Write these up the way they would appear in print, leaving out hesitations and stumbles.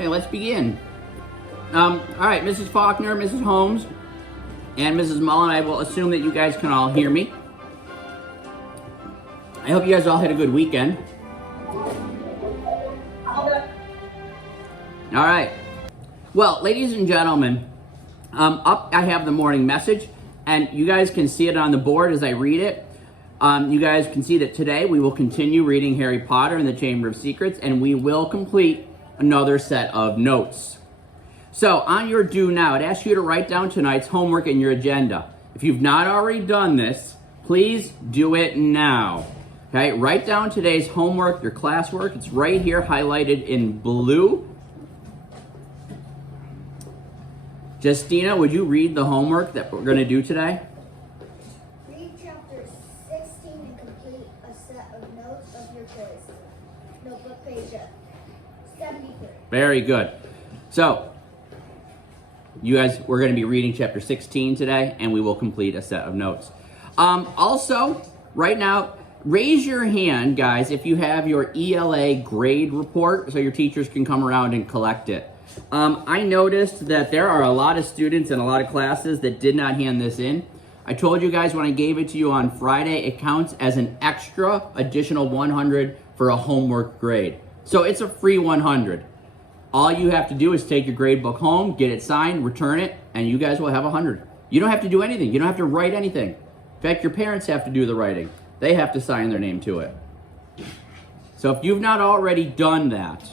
Okay, let's begin. All right, Mrs. Faulkner, Mrs. Holmes, and Mrs. Mullen, I will assume that you guys can all hear me. I hope you guys all had a good weekend. All right. Well, ladies and gentlemen, up I have the morning message, and you guys can see it on the board as I read it. You guys can see that today we will continue reading Harry Potter and the Chamber of Secrets, and we will complete another set of notes. So on your do now, it asks you to write down tonight's homework in your agenda. If you've not already done this, please do it now. Okay, write down today's homework, your classwork. It's right here highlighted in blue. Justina, would you read the homework that we're going to do today? Read chapter 16 and complete a set of notes of your choice. Notebook page 73. Very good. So, you guys, we're going to be reading chapter 16 today, and we will complete a set of notes. Also, right now, raise your hand, guys, if you have your ELA grade report so your teachers can come around and collect it. I noticed that there are a lot of students in a lot of classes that did not hand this in. I told you guys when I gave it to you on Friday, it counts as an extra additional 100 for a homework grade. So it's a free 100. All you have to do is take your grade book home, get it signed, return it, and you guys will have 100. You don't have to do anything. You don't have to write anything. In fact, your parents have to do the writing. They have to sign their name to it. So if you've not already done that,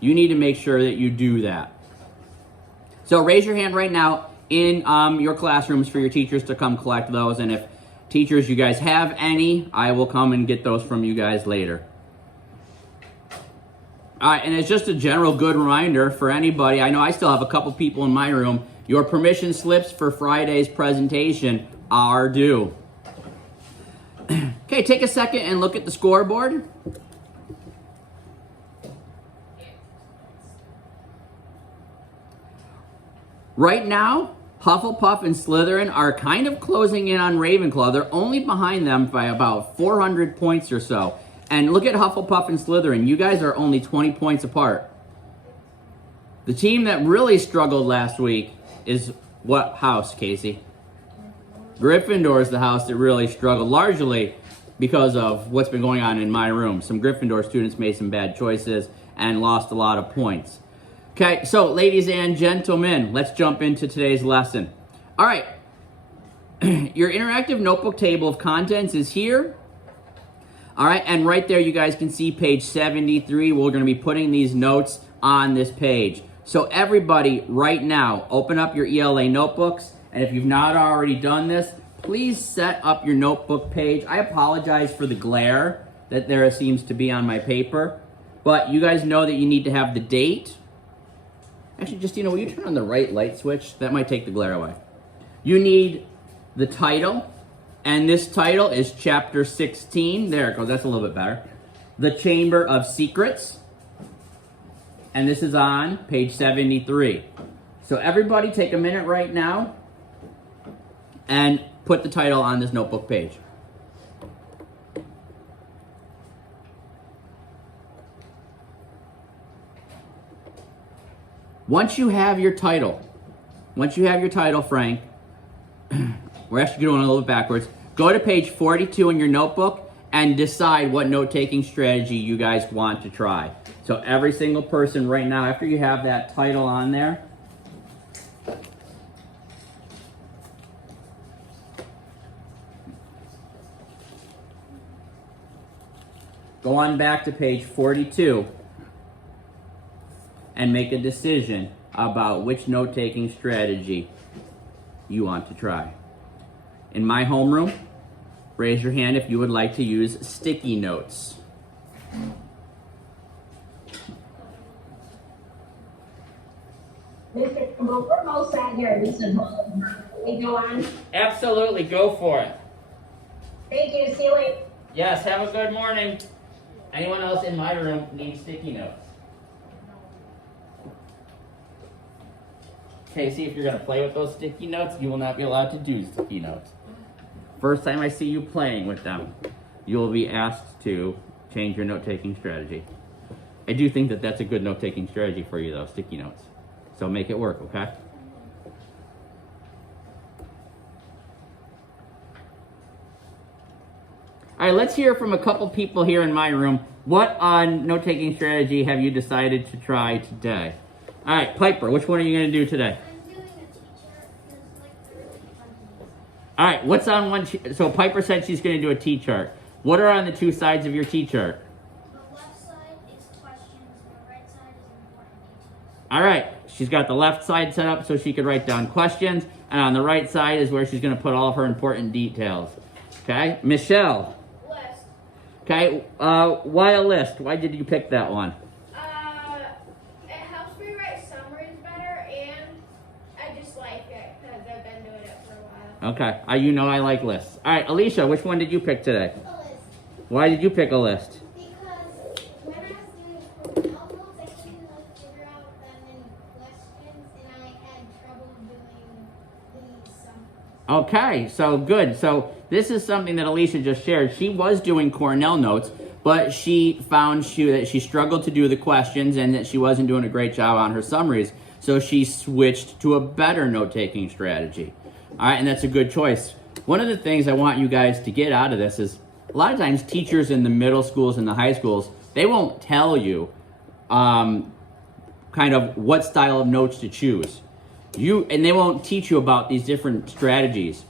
you need to make sure that you do that. So raise your hand right now in your classrooms for your teachers to come collect those. And if teachers, you guys have any, I will come and get those from you guys later. All right, and it's just a general good reminder for anybody. I know I still have a couple people in my room. Your permission slips for Friday's presentation are due. Okay, take a second and look at the scoreboard. Right now, Hufflepuff and Slytherin are kind of closing in on Ravenclaw. They're only behind them by about 400 points or so. And look at Hufflepuff and Slytherin. You guys are only 20 points apart. The team that really struggled last week is what house, Casey? Gryffindor is the house that really struggled, largely because of what's been going on in my room. Some Gryffindor students made some bad choices and lost a lot of points. Okay, so ladies and gentlemen, let's jump into today's lesson. All right, your interactive notebook table of contents is here. All right, and right there you guys can see page 73. We're going to be putting these notes on this page. So everybody, right now, open up your ELA notebooks. And if you've not already done this, please set up your notebook page. I apologize for the glare that there seems to be on my paper. But you guys know that you need to have the date. Actually, Justina, will you turn on the right light switch? That might take the glare away. You need the title. And this title is Chapter 16. There it goes. That's a little bit better. The Chamber of Secrets. And this is on page 73. So everybody take a minute right now and put the title on this notebook page. Once you have your title, Frank, we're actually going a little bit backwards. Go to page 42 in your notebook and decide what note-taking strategy you guys want to try. So every single person right now, after you have that title on there, go on back to page 42 and make a decision about which note-taking strategy you want to try. In my homeroom, raise your hand if you would like to use sticky notes. Mr. Kimball, we're most out here, Mr. Hall. We go on. Absolutely, go for it. Thank you, see you later. Yes, have a good morning. Anyone else in my room need sticky notes? Casey, if you're going to play with those sticky notes, you will not be allowed to do sticky notes. First time I see you playing with them, you will be asked to change your note-taking strategy. I do think that that's a good note-taking strategy for you, though, sticky notes. So make it work, okay? All right, let's hear from a couple people here in my room. What note-taking strategy have you decided to try today? All right, Piper, which one are you going to do today? I'm doing a t-shirt because like they're really fun to use. All right, what's on one? So Piper said she's going to do a T-chart. What are on the two sides of your T-chart? The left side is questions, the right side is important details. All right, she's got the left side set up so she could write down questions, and on the right side is where she's going to put all of her important details. Okay, Michelle. List. Okay, why a list? Why did you pick that one? It helps me write summaries better, and I just like it because I've been doing it for a while. Okay, you know I like lists. All right, Alicia, which one did you pick today? A list. Why did you pick a list? Because when I was doing Cornell notes, I couldn't like figure out that many questions, and I had trouble doing the summaries. Okay, so good. So this is something that Alicia just shared. She was doing Cornell notes, but she found that she struggled to do the questions and that she wasn't doing a great job on her summaries. So she switched to a better note-taking strategy. All right, and that's a good choice. One of the things I want you guys to get out of this is a lot of times teachers in the middle schools and the high schools, they won't tell you kind of what style of notes to choose. And they won't teach you about these different strategies.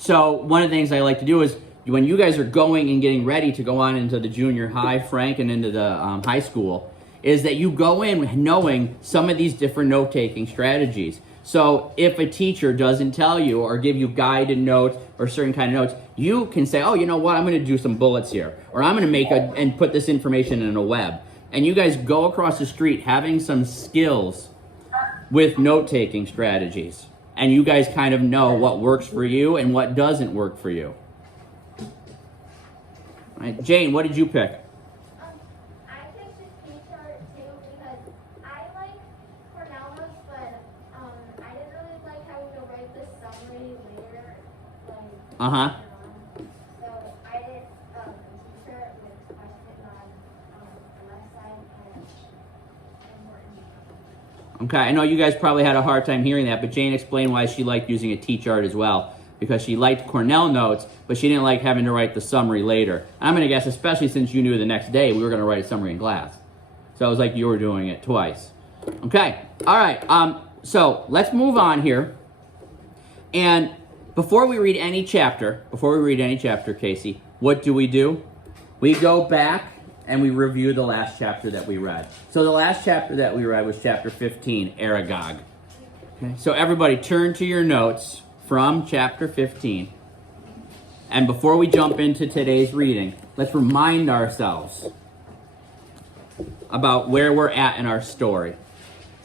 So one of the things I like to do is when you guys are going and getting ready to go on into the junior high, Frank, and into the high school, is that you go in knowing some of these different note-taking strategies. So if a teacher doesn't tell you or give you guided notes or certain kind of notes, you can say, oh, you know what, I'm going to do some bullets here. Or I'm going to and put this information in a web. And you guys go across the street having some skills with note-taking strategies. And you guys kind of know what works for you and what doesn't work for you. All right, Jane, what did you pick? I picked the T-chart too because I like Cornell notes, but I didn't really like having to write the summary later. Uh-huh. So I did a T-shirt with questions on the left side and important details. Okay, I know you guys probably had a hard time hearing that, but Jane explained why she liked using a T-chart as well. Because she liked Cornell notes, but she didn't like having to write the summary later. I'm going to guess, especially since you knew the next day we were going to write a summary in class. So it was like you were doing it twice. Okay, all right, so let's move on here. And before we read any chapter, Casey, what do? We go back and we review the last chapter that we read. So the last chapter that we read was chapter 15, Aragog. Okay, so everybody turn to your notes from chapter 15. And before we jump into today's reading, let's remind ourselves about where we're at in our story.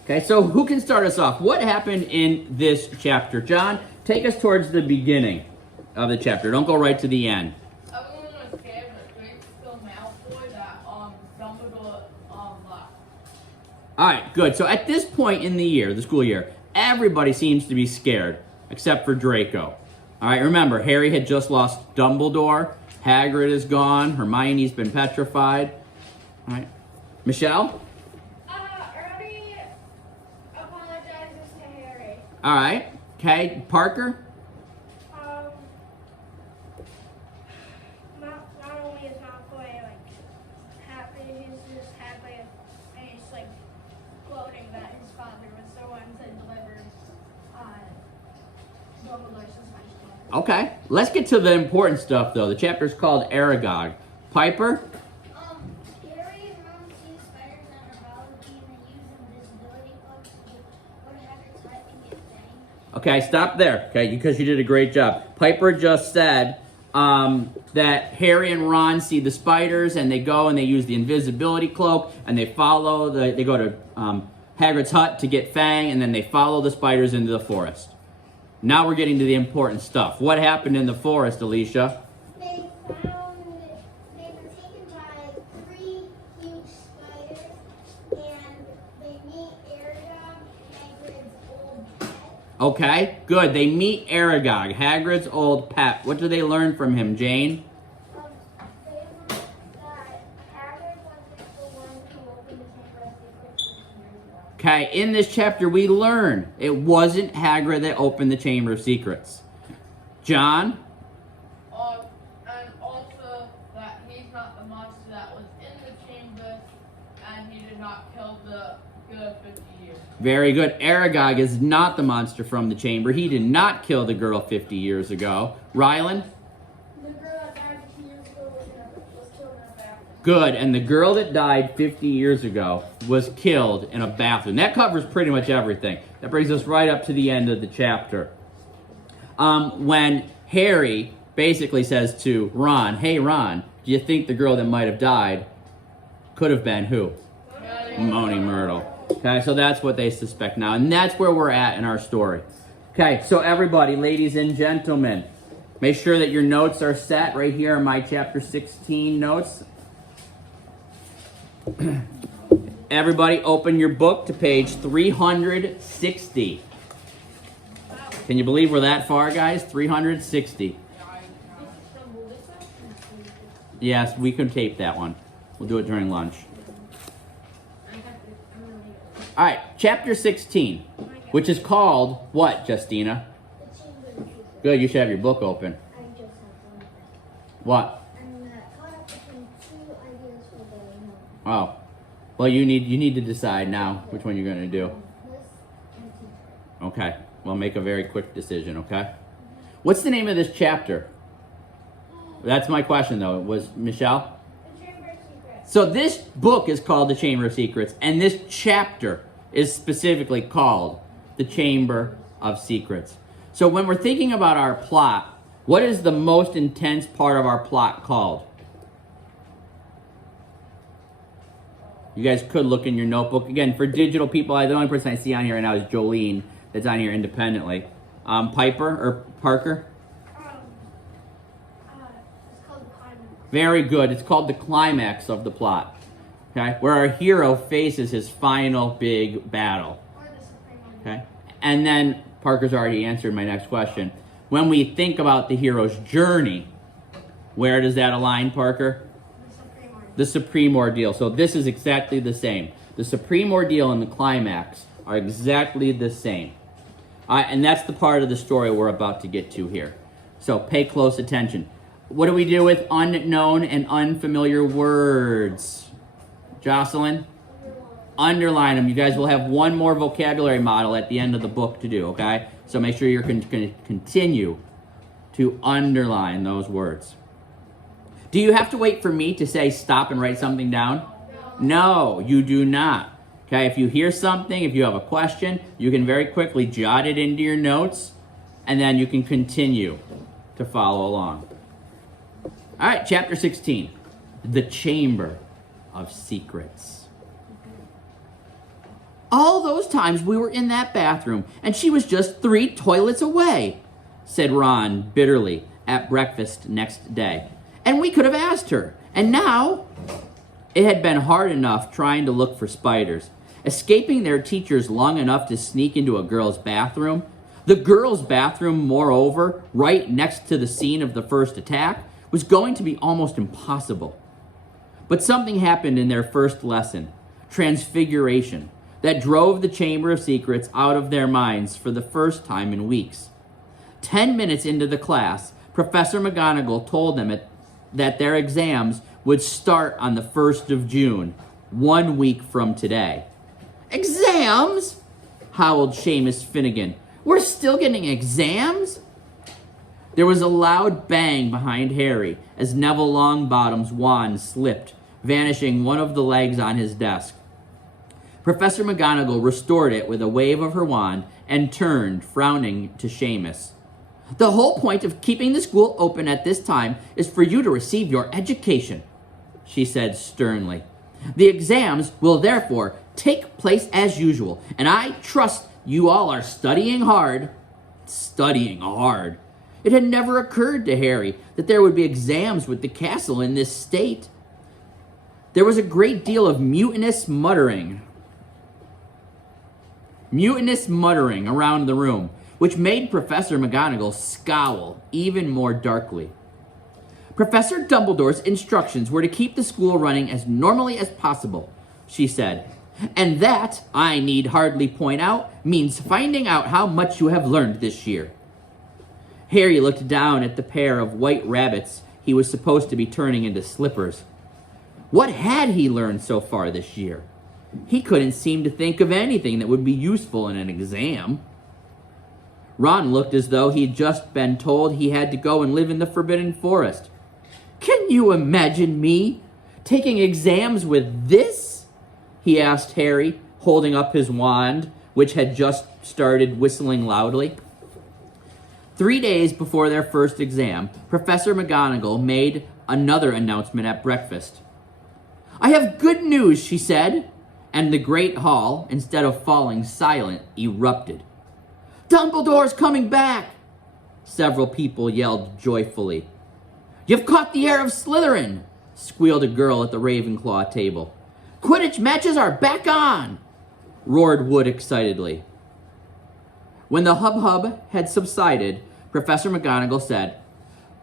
Okay, so who can start us off? What happened in this chapter? John, take us towards the beginning of the chapter. Don't go right to the end. Everyone was scared, but Drake's still Malfoy that Dumbledore left. All right, good. So at this point in the school year, everybody seems to be scared, except for Draco. All right, remember, Harry had just lost Dumbledore. Hagrid is gone. Hermione's been petrified. All right. Michelle? Ernie apologizes to Harry. All right. Okay. Parker? Not only is Malfoy like happy, he's just happy and he's like gloating that his father was the one to deliver Dumbledore's suspension. Okay. Let's get to the important stuff, though. The chapter's called Aragog. Piper? Harry and Ron see the spiders on their balcony and they use invisibility cloaks to go to Hagrid's hut and get Fang. Okay, stop there, okay, because you did a great job. Piper just said that Harry and Ron see the spiders and they go and they use the invisibility cloak and they they go to Hagrid's hut to get Fang and then they follow the spiders into the forest. Now we're getting to the important stuff. What happened in the forest, Alicia? They were taken by 3 huge spiders and they meet Aragog, Hagrid's old pet. Okay, good. They meet Aragog, Hagrid's old pet. What do they learn from him, Jane? They learned that Hagrid wasn't the one who opened the Okay, in this chapter we learn it wasn't Hagrid that opened the Chamber of Secrets. John? And also that he's not the monster that was in the chamber, and he did not kill the girl of 50 years. Very good. Aragog is not the monster from the chamber. He did not kill the girl 50 years ago. Rylan? The girl that died 50 years ago was killed in a bathroom. Good. And the girl that died 50 years ago was killed in a bathroom. That covers pretty much everything. That brings us right up to the end of the chapter. When Harry basically says to Ron, hey, Ron, do you think the girl that might have died could have been who? Moaning Myrtle. Okay, so that's what they suspect now. And that's where we're at in our story. Okay, so everybody, ladies and gentlemen, make sure that your notes are set right here in my chapter 16 notes. Everybody open your book to page 360. Can you believe we're that far, guys? 360. Yes, we can tape that one. We'll do it during lunch. All right, chapter 16, which is called what, Justina? The Chamber of Secrets. Good, you should have your book open. I just have one. What? I'm caught up between two ideas for the note. Oh, well, you need to decide now which one you're going to do. This and teacher. Okay, well, make a very quick decision, okay? What's the name of this chapter? That's my question, though. Was Michelle? The Chamber of Secrets. So this book is called The Chamber of Secrets, and this chapter is specifically called The Chamber of Secrets. So when we're thinking about our plot, what is the most intense part of our plot called? You guys could look in your notebook. Again, for digital people, the only person I see on here right now is Jolene, that's on here independently. Piper or Parker? It's called the Climax. Very good. It's called the climax of the plot. Okay? Where our hero faces his final big battle. Or the Supreme Order. Okay? And then Parker's already answered my next question. When we think about the hero's journey, where does that align, Parker? The Supreme Order. The Supreme Ordeal. So this is exactly the same. The Supreme Ordeal and the climax are exactly the same. And that's the part of the story we're about to get to here. So pay close attention. What do we do with unknown and unfamiliar words? Jocelyn? Underline them. You guys will have one more vocabulary model at the end of the book to do, okay? So make sure you're going to continue to underline those words. Do you have to wait for me to say stop and write something down? No, you do not. Okay, if you hear something, if you have a question, you can very quickly jot it into your notes, and then you can continue to follow along. All right, chapter 16, The Chamber of Secrets. All those times we were in that bathroom, and she was just 3 toilets away, said Ron bitterly at breakfast next day. And we could have asked her. And now, it had been hard enough trying to look for spiders. Escaping their teachers long enough to sneak into a girl's bathroom. The girl's bathroom, moreover, right next to the scene of the first attack, was going to be almost impossible. But something happened in their first lesson, Transfiguration, that drove the Chamber of Secrets out of their minds for the first time in weeks. 10 minutes into the class, Professor McGonagall told them that their exams would start on the 1st of June, 1 week from today. Exams? Howled Seamus Finnegan. We're still getting exams? There was a loud bang behind Harry as Neville Longbottom's wand slipped, vanishing one of the legs on his desk. Professor McGonagall restored it with a wave of her wand and turned, frowning, to Seamus. The whole point of keeping the school open at this time is for you to receive your education, she said sternly. The exams will therefore take place as usual, and I trust you all are studying hard. Studying hard. It had never occurred to Harry that there would be exams with the castle in this state. There was a great deal of mutinous muttering around the room, which made Professor McGonagall scowl even more darkly. Professor Dumbledore's instructions were to keep the school running as normally as possible, she said, And that, I need hardly point out, means finding out how much you have learned this year. Harry looked down at the pair of white rabbits he was supposed to be turning into slippers. What had he learned so far this year? He couldn't seem to think of anything that would be useful in an exam. Ron looked as though he'd just been told he had to go and live in the Forbidden Forest. Can you imagine me taking exams with this? He asked Harry, holding up his wand, which had just started whistling loudly. 3 days before their first exam, Professor McGonagall made another announcement at breakfast. I have good news, she said, and the great hall, instead of falling silent, erupted. Dumbledore's coming back! Several people yelled joyfully. You've caught the heir of Slytherin, squealed a girl at the Ravenclaw table. Quidditch matches are back on, roared Wood excitedly. When the hubbub had subsided, Professor McGonagall said,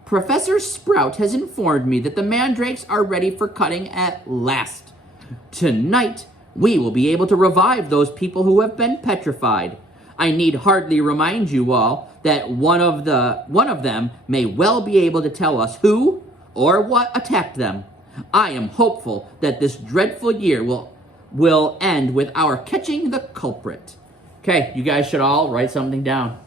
Professor Sprout has informed me that the mandrakes are ready for cutting at last. Tonight, we will be able to revive those people who have been petrified. I need hardly remind you all that one of them may well be able to tell us who or what attacked them. I am hopeful that this dreadful year will end with our catching the culprit. Okay, you guys should all write something down.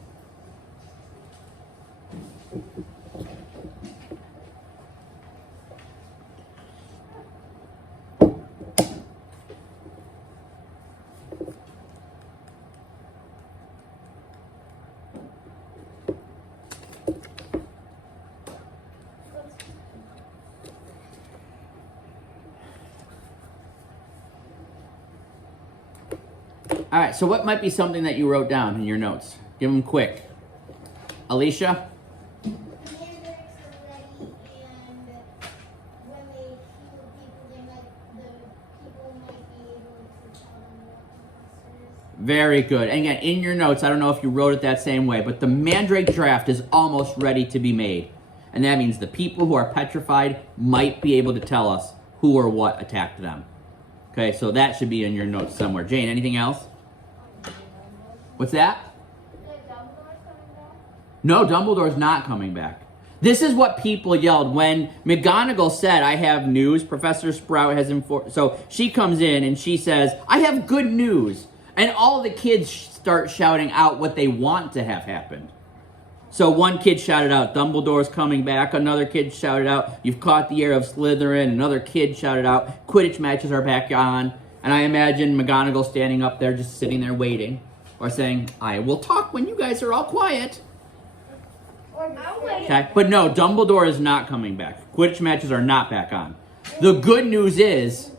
All right, so what might be something that you wrote down in your notes? Give them quick. Alicia? The mandrakes are ready, and when they heal people, the people might be able to tell them what monsters. Very good. And again, in your notes, I don't know if you wrote it that same way, but the Mandrake draft is almost ready to be made. And that means the people who are petrified might be able to tell us who or what attacked them. Okay, so that should be in your notes somewhere. Jane, anything else? What's that? No, Dumbledore's not coming back. This is what people yelled when McGonagall said, I have news. Professor Sprout has informed. So she comes in and she says, I have good news. And all the kids start shouting out what they want to have happened. So one kid shouted out, Dumbledore's coming back. Another kid shouted out, you've caught the heir of Slytherin. Another kid shouted out, Quidditch matches are back on. And I imagine McGonagall standing up there, just sitting there waiting. Or saying, I will talk when you guys are all quiet. Okay, but no, Dumbledore is not coming back. Quidditch matches are not back on. The good news is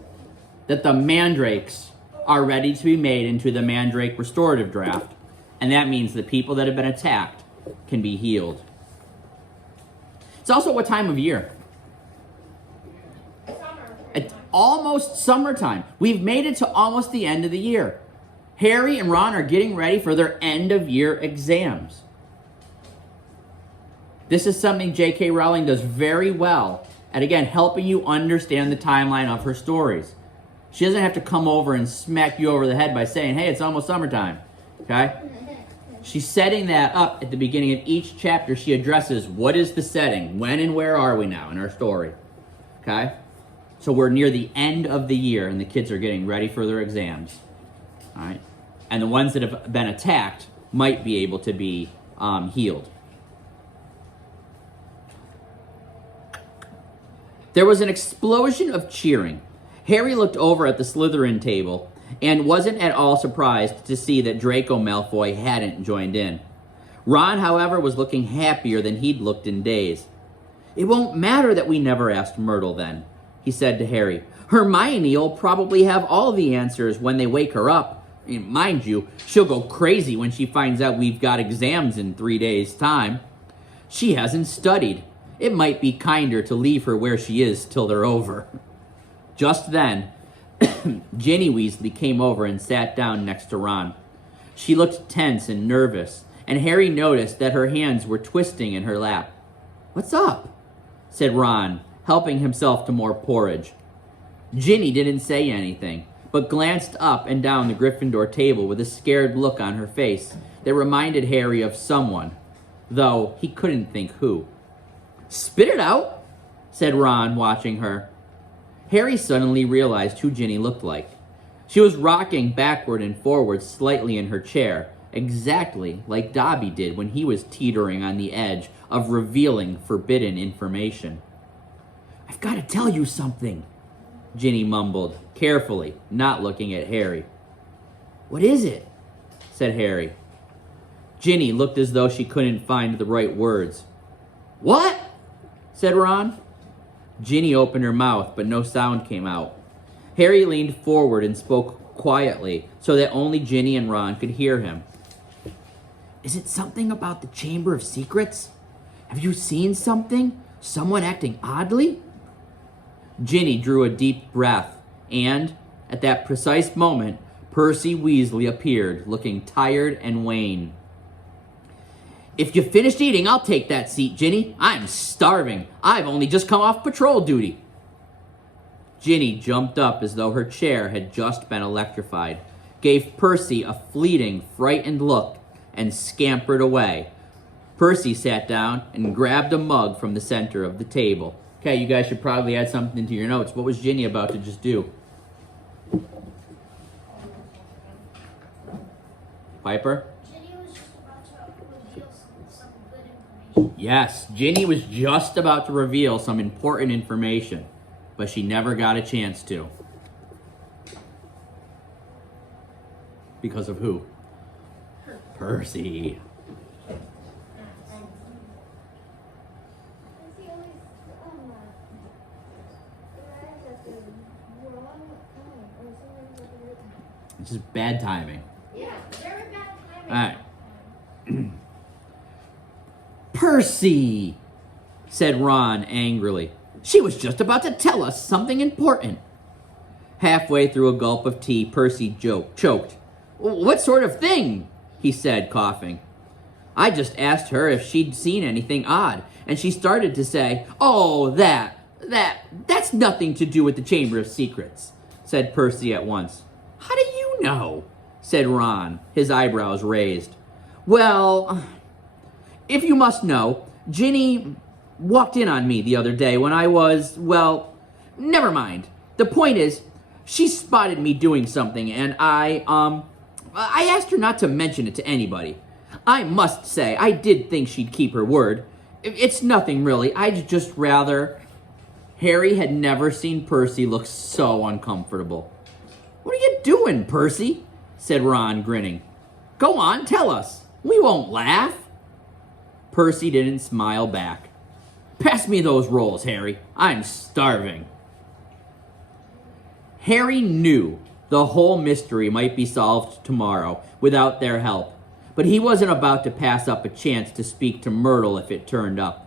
that the Mandrakes are ready to be made into the Mandrake Restorative Draft. And that means the people that have been attacked can be healed. It's also what time of year? Summer. It's almost summertime. We've made it to almost the end of the year. Harry and Ron are getting ready for their end-of-year exams. This is something J.K. Rowling does very well at, again, helping you understand the timeline of her stories. She doesn't have to come over and smack you over the head by saying, hey, it's almost summertime, okay? She's setting that up at the beginning of each chapter. She addresses what is the setting, when and where are we now in our story, okay? So we're near the end of the year, and the kids are getting ready for their exams. All right, and the ones that have been attacked might be able to be healed. There was an explosion of cheering. Harry looked over at the Slytherin table and wasn't at all surprised to see that Draco Malfoy hadn't joined in. Ron, however, was looking happier than he'd looked in days. It won't matter that we never asked Myrtle then, he said to Harry. Hermione will probably have all the answers when they wake her up. Mind you, she'll go crazy when she finds out we've got exams in 3 days' time. She hasn't studied. It might be kinder to leave her where she is till they're over. Just then, Ginny Weasley came over and sat down next to Ron. She looked tense and nervous, and Harry noticed that her hands were twisting in her lap. What's up? Said Ron, helping himself to more porridge. Ginny didn't say anything, but glanced up and down the Gryffindor table with a scared look on her face that reminded Harry of someone, though he couldn't think who. "Spit it out," said Ron, watching her. Harry suddenly realized who Ginny looked like. She was rocking backward and forward slightly in her chair, exactly like Dobby did when he was teetering on the edge of revealing forbidden information. "I've got to tell you something," Ginny mumbled, carefully, not looking at Harry. "What is it?" said Harry. Ginny looked as though she couldn't find the right words. "What?" said Ron. Ginny opened her mouth, but no sound came out. Harry leaned forward and spoke quietly so that only Ginny and Ron could hear him. "Is it something about the Chamber of Secrets? Have you seen something? Someone acting oddly?" Ginny drew a deep breath, and, at that precise moment, Percy Weasley appeared, looking tired and wan. "If you finished eating, I'll take that seat, Ginny. I'm starving. I've only just come off patrol duty." Ginny jumped up as though her chair had just been electrified, gave Percy a fleeting, frightened look, and scampered away. Percy sat down and grabbed a mug from the center of the table. Okay, you guys should probably add something to your notes. What was Ginny about to just do? Piper? Ginny was just about to reveal some good information. Yes, Ginny was just about to reveal some important information, but she never got a chance to. Because of who? Percy. He always arrives at the wrong time, or sometimes at the right time. It's just bad timing. Yeah, very bad timing. Alright. Percy, said Ron angrily. She was just about to tell us something important. Halfway through a gulp of tea, Percy choked. "What sort of thing?" he said, coughing. "I just asked her if she'd seen anything odd, and she started to say, 'Oh, that's nothing to do with the Chamber of Secrets,'" said Percy at once. "How do you know?" said Ron, his eyebrows raised. "Well, if you must know, Ginny walked in on me the other day when I was, well, never mind. The point is, she spotted me doing something, and I asked her not to mention it to anybody. I must say, I did think she'd keep her word. It's nothing really, I'd just rather..." Harry had never seen Percy look so uncomfortable. "What are you doing, Percy?" said Ron, grinning. "Go on, tell us. We won't laugh." Percy didn't smile back. "Pass me those rolls, Harry. I'm starving." Harry knew the whole mystery might be solved tomorrow without their help, but he wasn't about to pass up a chance to speak to Myrtle if it turned up.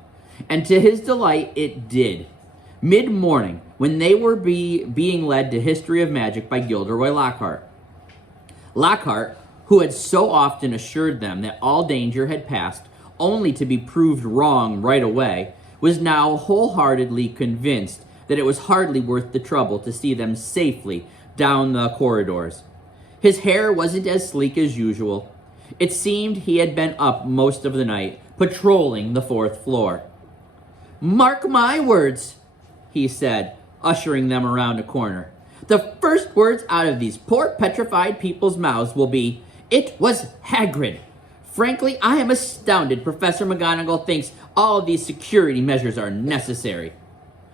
And to his delight, it did. Mid-morning, when they were being led to History of Magic by Gilderoy Lockhart. Lockhart, who had so often assured them that all danger had passed, only to be proved wrong right away, was now wholeheartedly convinced that it was hardly worth the trouble to see them safely down the corridors. His hair wasn't as sleek as usual. It seemed he had been up most of the night, patrolling the 4th floor. "Mark my words," he said, ushering them around a corner. "The first words out of these poor petrified people's mouths will be, 'It was Hagrid.' Frankly, I am astounded Professor McGonagall thinks all these security measures are necessary."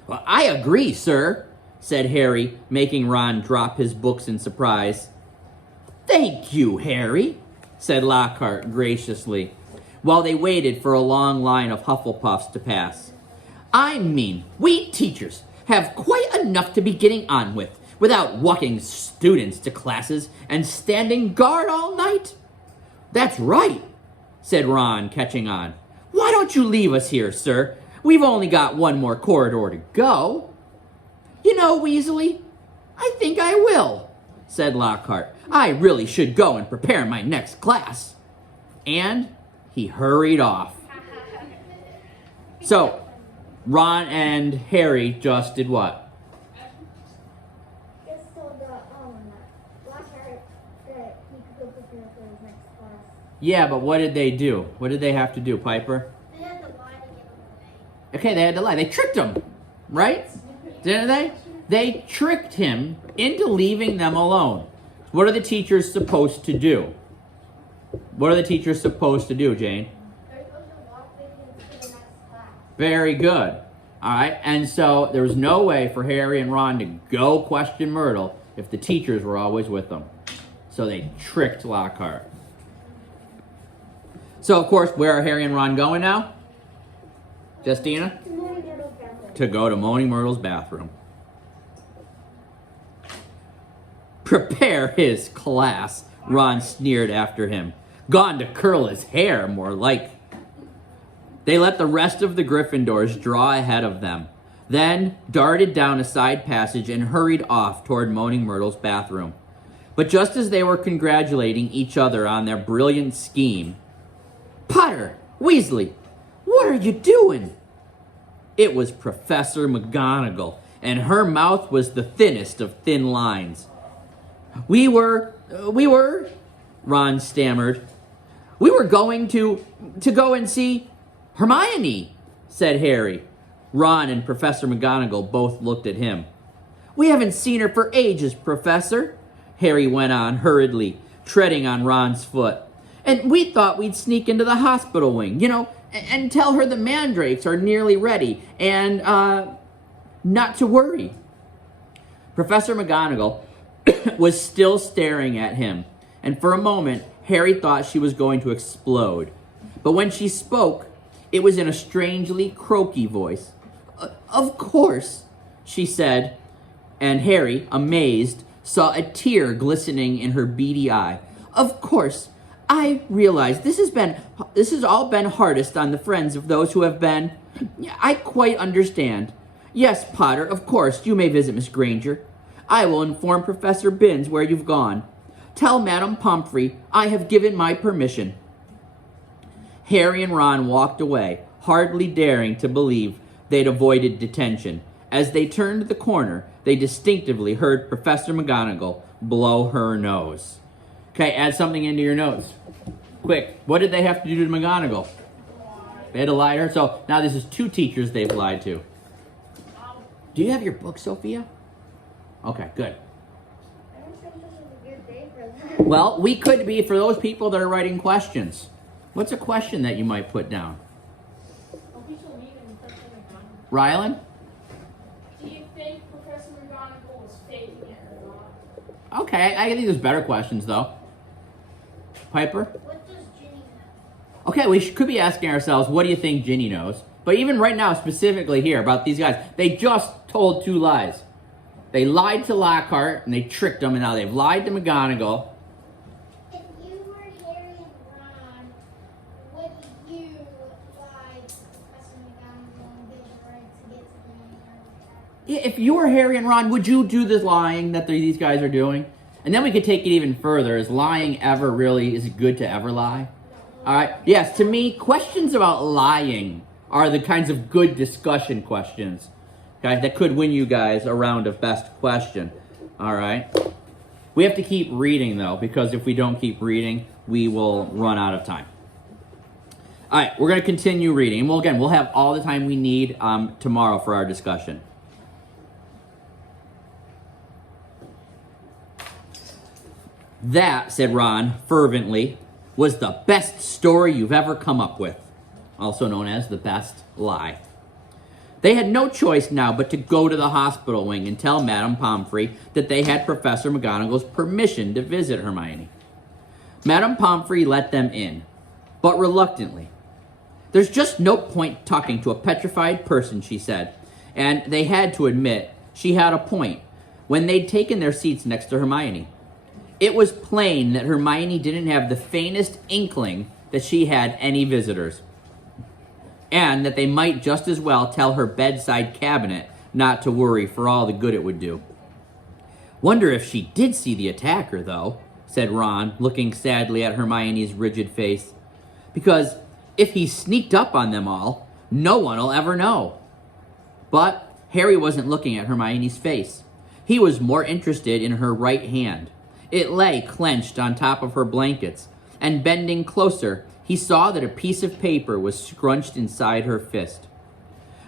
"Well, I agree, sir," said Harry, making Ron drop his books in surprise. "Thank you, Harry," said Lockhart graciously, while they waited for a long line of Hufflepuffs to pass. "I mean, we teachers have quite enough to be getting on with without walking students to classes and standing guard all night." "That's right," said Ron, catching on. "Why don't you leave us here, sir? We've only got one more corridor to go." "You know, Weasley, I think I will," said Lockhart. "I really should go and prepare my next class." And he hurried off. So, Ron and Harry just did what? Just told the almanac. next class. Yeah, but what did they do? What did they have to do, Piper? They had to lie to get away. Okay, they had to lie. They tricked him, right? Didn't they? They tricked him into leaving them alone. What are the teachers supposed to do? What are the teachers supposed to do, Jane? They're supposed to walk the kids to the next class. Very good. All right, and so there was no way for Harry and Ron to go question Myrtle if the teachers were always with them. So they tricked Lockhart. So, of course, where are Harry and Ron going now? Justina? To Moaning Myrtle's bathroom. To go to Moaning Myrtle's bathroom. Prepare his class, Ron sneered after him. Gone to curl his hair, more like. They let the rest of the Gryffindors draw ahead of them, then darted down a side passage and hurried off toward Moaning Myrtle's bathroom. But just as they were congratulating each other on their brilliant scheme, Potter, Weasley, what are you doing? It was Professor McGonagall, and her mouth was the thinnest of thin lines. We were, Ron stammered. We were going to go and see Hermione, said Harry. Ron and Professor McGonagall both looked at him. We haven't seen her for ages, Professor, Harry went on hurriedly, treading on Ron's foot. And we thought we'd sneak into the hospital wing, and tell her the mandrakes are nearly ready, and, not to worry. Professor McGonagall was still staring at him, and for a moment, Harry thought she was going to explode. But when she spoke, it was in a strangely croaky voice. Of course, she said, and Harry, amazed, saw a tear glistening in her beady eye. Of course, I realize this has all been hardest on the friends of those who have been. I quite understand. Yes, Potter, of course, you may visit Miss Granger. I will inform Professor Binns where you've gone. Tell Madame Pomfrey I have given my permission. Harry and Ron walked away, hardly daring to believe they'd avoided detention. As they turned the corner, they distinctively heard Professor McGonagall blow her nose. Okay, add something into your notes. Quick, what did they have to do to McGonagall? They had to lie to her. So now this is 2 teachers they've lied to. Do you have your book, Sophia? Okay, good. I don't think this is a good day for that. Well, we could be for those people that are writing questions. What's a question that you might put down? Rylan? Do you think Professor McGonagall was faking it or not? Okay, I think there's better questions, though. Piper? What does Ginny know? Okay, we could be asking ourselves, what do you think Ginny knows? But even right now, specifically here, about these guys, they just told 2 lies. They lied to Lockhart, and they tricked him, and now they've lied to McGonagall. If you were Harry and Ron, would you lie to Professor McGonagall and give the right to get to the Moaning Myrtle's bathroom? If you were Harry and Ron, would you do this lying that these guys are doing? And then we could take it even further. Is lying ever really, is it good to ever lie? All right. Yes, to me, questions about lying are the kinds of good discussion questions, okay, that could win you guys a round of best question. All right. We have to keep reading, though, because if we don't keep reading, we will run out of time. All right, we're going to continue reading. And we'll have all the time we need tomorrow for our discussion. That, said Ron fervently, was the best story you've ever come up with, also known as the best lie. They had no choice now but to go to the hospital wing and tell Madame Pomfrey that they had Professor McGonagall's permission to visit Hermione. Madame Pomfrey let them in, but reluctantly. There's just no point talking to a petrified person, she said, and they had to admit she had a point when they'd taken their seats next to Hermione. It was plain that Hermione didn't have the faintest inkling that she had any visitors, and that they might just as well tell her bedside cabinet not to worry for all the good it would do. Wonder if she did see the attacker, though, said Ron, looking sadly at Hermione's rigid face. Because if he sneaked up on them all, no one will ever know. But Harry wasn't looking at Hermione's face. He was more interested in her right hand. It lay clenched on top of her blankets, and bending closer, he saw that a piece of paper was scrunched inside her fist.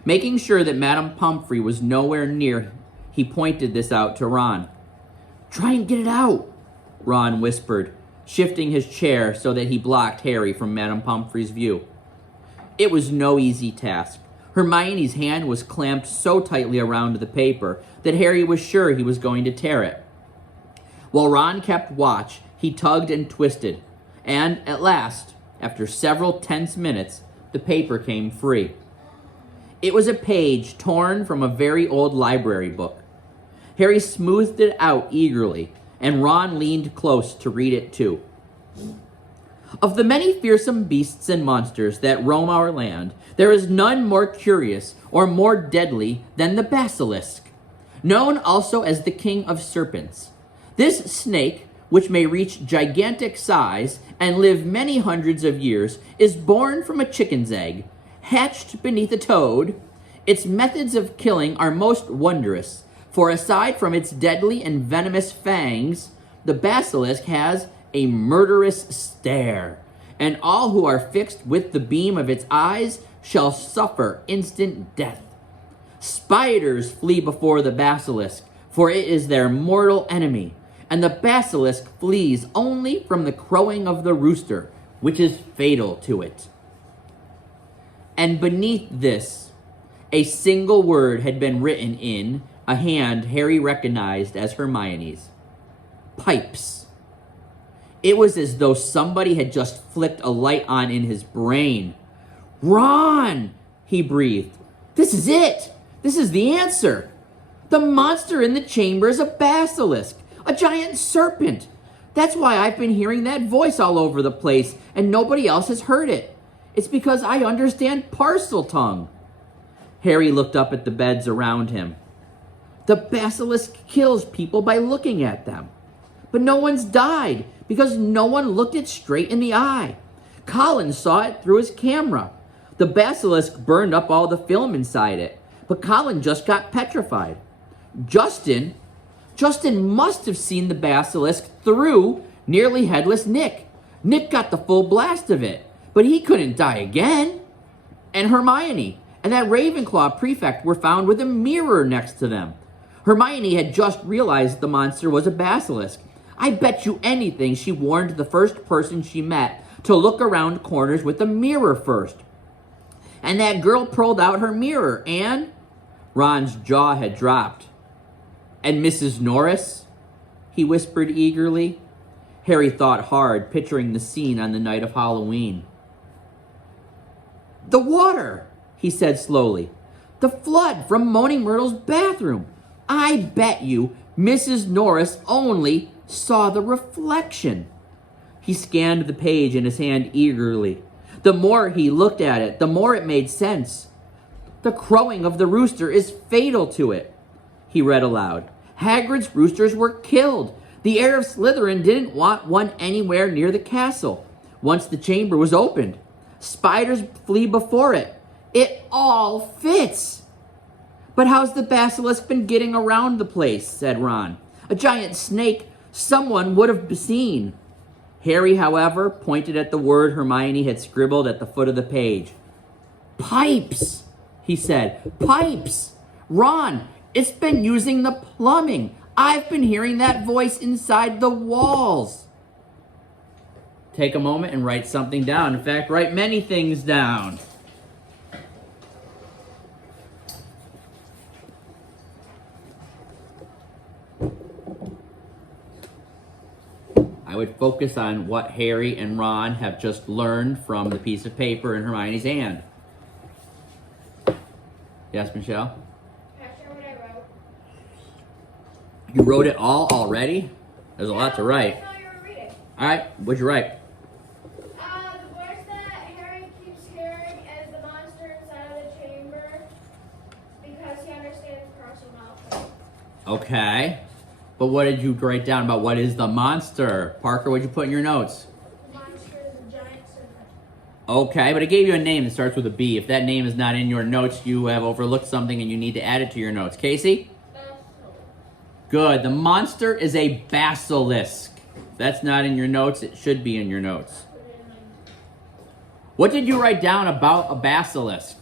Making sure that Madame Pomfrey was nowhere near, he pointed this out to Ron. "Try and get it out," Ron whispered, shifting his chair so that he blocked Harry from Madame Pomfrey's view. It was no easy task. Hermione's hand was clamped so tightly around the paper that Harry was sure he was going to tear it. While Ron kept watch, he tugged and twisted, and at last, after several tense minutes, the paper came free. It was a page torn from a very old library book. Harry smoothed it out eagerly, and Ron leaned close to read it too. "Of the many fearsome beasts and monsters that roam our land, there is none more curious or more deadly than the basilisk, known also as the king of serpents. This snake, which may reach gigantic size and live many hundreds of years, is born from a chicken's egg, hatched beneath a toad. Its methods of killing are most wondrous, for aside from its deadly and venomous fangs, the basilisk has a murderous stare, and all who are fixed with the beam of its eyes shall suffer instant death. Spiders flee before the basilisk, for it is their mortal enemy, and the basilisk flees only from the crowing of the rooster, which is fatal to it." And beneath this, a single word had been written in a hand Harry recognized as Hermione's. "Pipes." It was as though somebody had just flicked a light on in his brain. "Ron!" he breathed. "This is it! This is the answer! The monster in the chamber is a basilisk, a giant serpent. That's why I've been hearing that voice all over the place, and nobody else has heard it. It's because I understand parcel tongue." Harry looked up at the beds around him. "The basilisk kills people by looking at them. But no one's died because no one looked it straight in the eye. Colin saw it through his camera. The basilisk burned up all the film inside it, but Colin just got petrified. Justin must have seen the basilisk through Nearly Headless Nick. Nick got the full blast of it, but he couldn't die again. And Hermione and that Ravenclaw prefect were found with a mirror next to them. Hermione had just realized the monster was a basilisk. I bet you anything she warned the first person she met to look around corners with a mirror first. And that girl pulled out her mirror and..." Ron's jaw had dropped. "And Mrs. Norris?" he whispered eagerly. Harry thought hard, picturing the scene on the night of Halloween. "The water," he said slowly. "The flood from Moaning Myrtle's bathroom. I bet you Mrs. Norris only saw the reflection." He scanned the page in his hand eagerly. The more he looked at it, the more it made sense. "The crowing of the rooster is fatal to it," he read aloud. "Hagrid's roosters were killed. The heir of Slytherin didn't want one anywhere near the castle once the chamber was opened. Spiders flee before it. It all fits." "But how's the basilisk been getting around the place?" said Ron. "A giant snake someone would have seen." Harry, however, pointed at the word Hermione had scribbled at the foot of the page. "Pipes," he said. "Pipes. Ron, it's been using the plumbing. I've been hearing that voice inside the walls." Take a moment and write something down. In fact, write many things down. I would focus on what Harry and Ron have just learned from the piece of paper in Hermione's hand. Yes, Michelle? Can I share what I wrote? You wrote it all already? There's a lot to write. I know you were reading. All right, what'd you write? The voice that Harry keeps hearing is the monster inside of the chamber because he understands parcel mouth. Okay. But what did you write down about what is the monster? Parker, what'd you put in your notes? The monster is a giant serpent. Okay, but it gave you a name that starts with a B. If that name is not in your notes, you have overlooked something and you need to add it to your notes. Casey? Good. The monster is a basilisk. If that's not in your notes, it should be in your notes. What did you write down about a basilisk?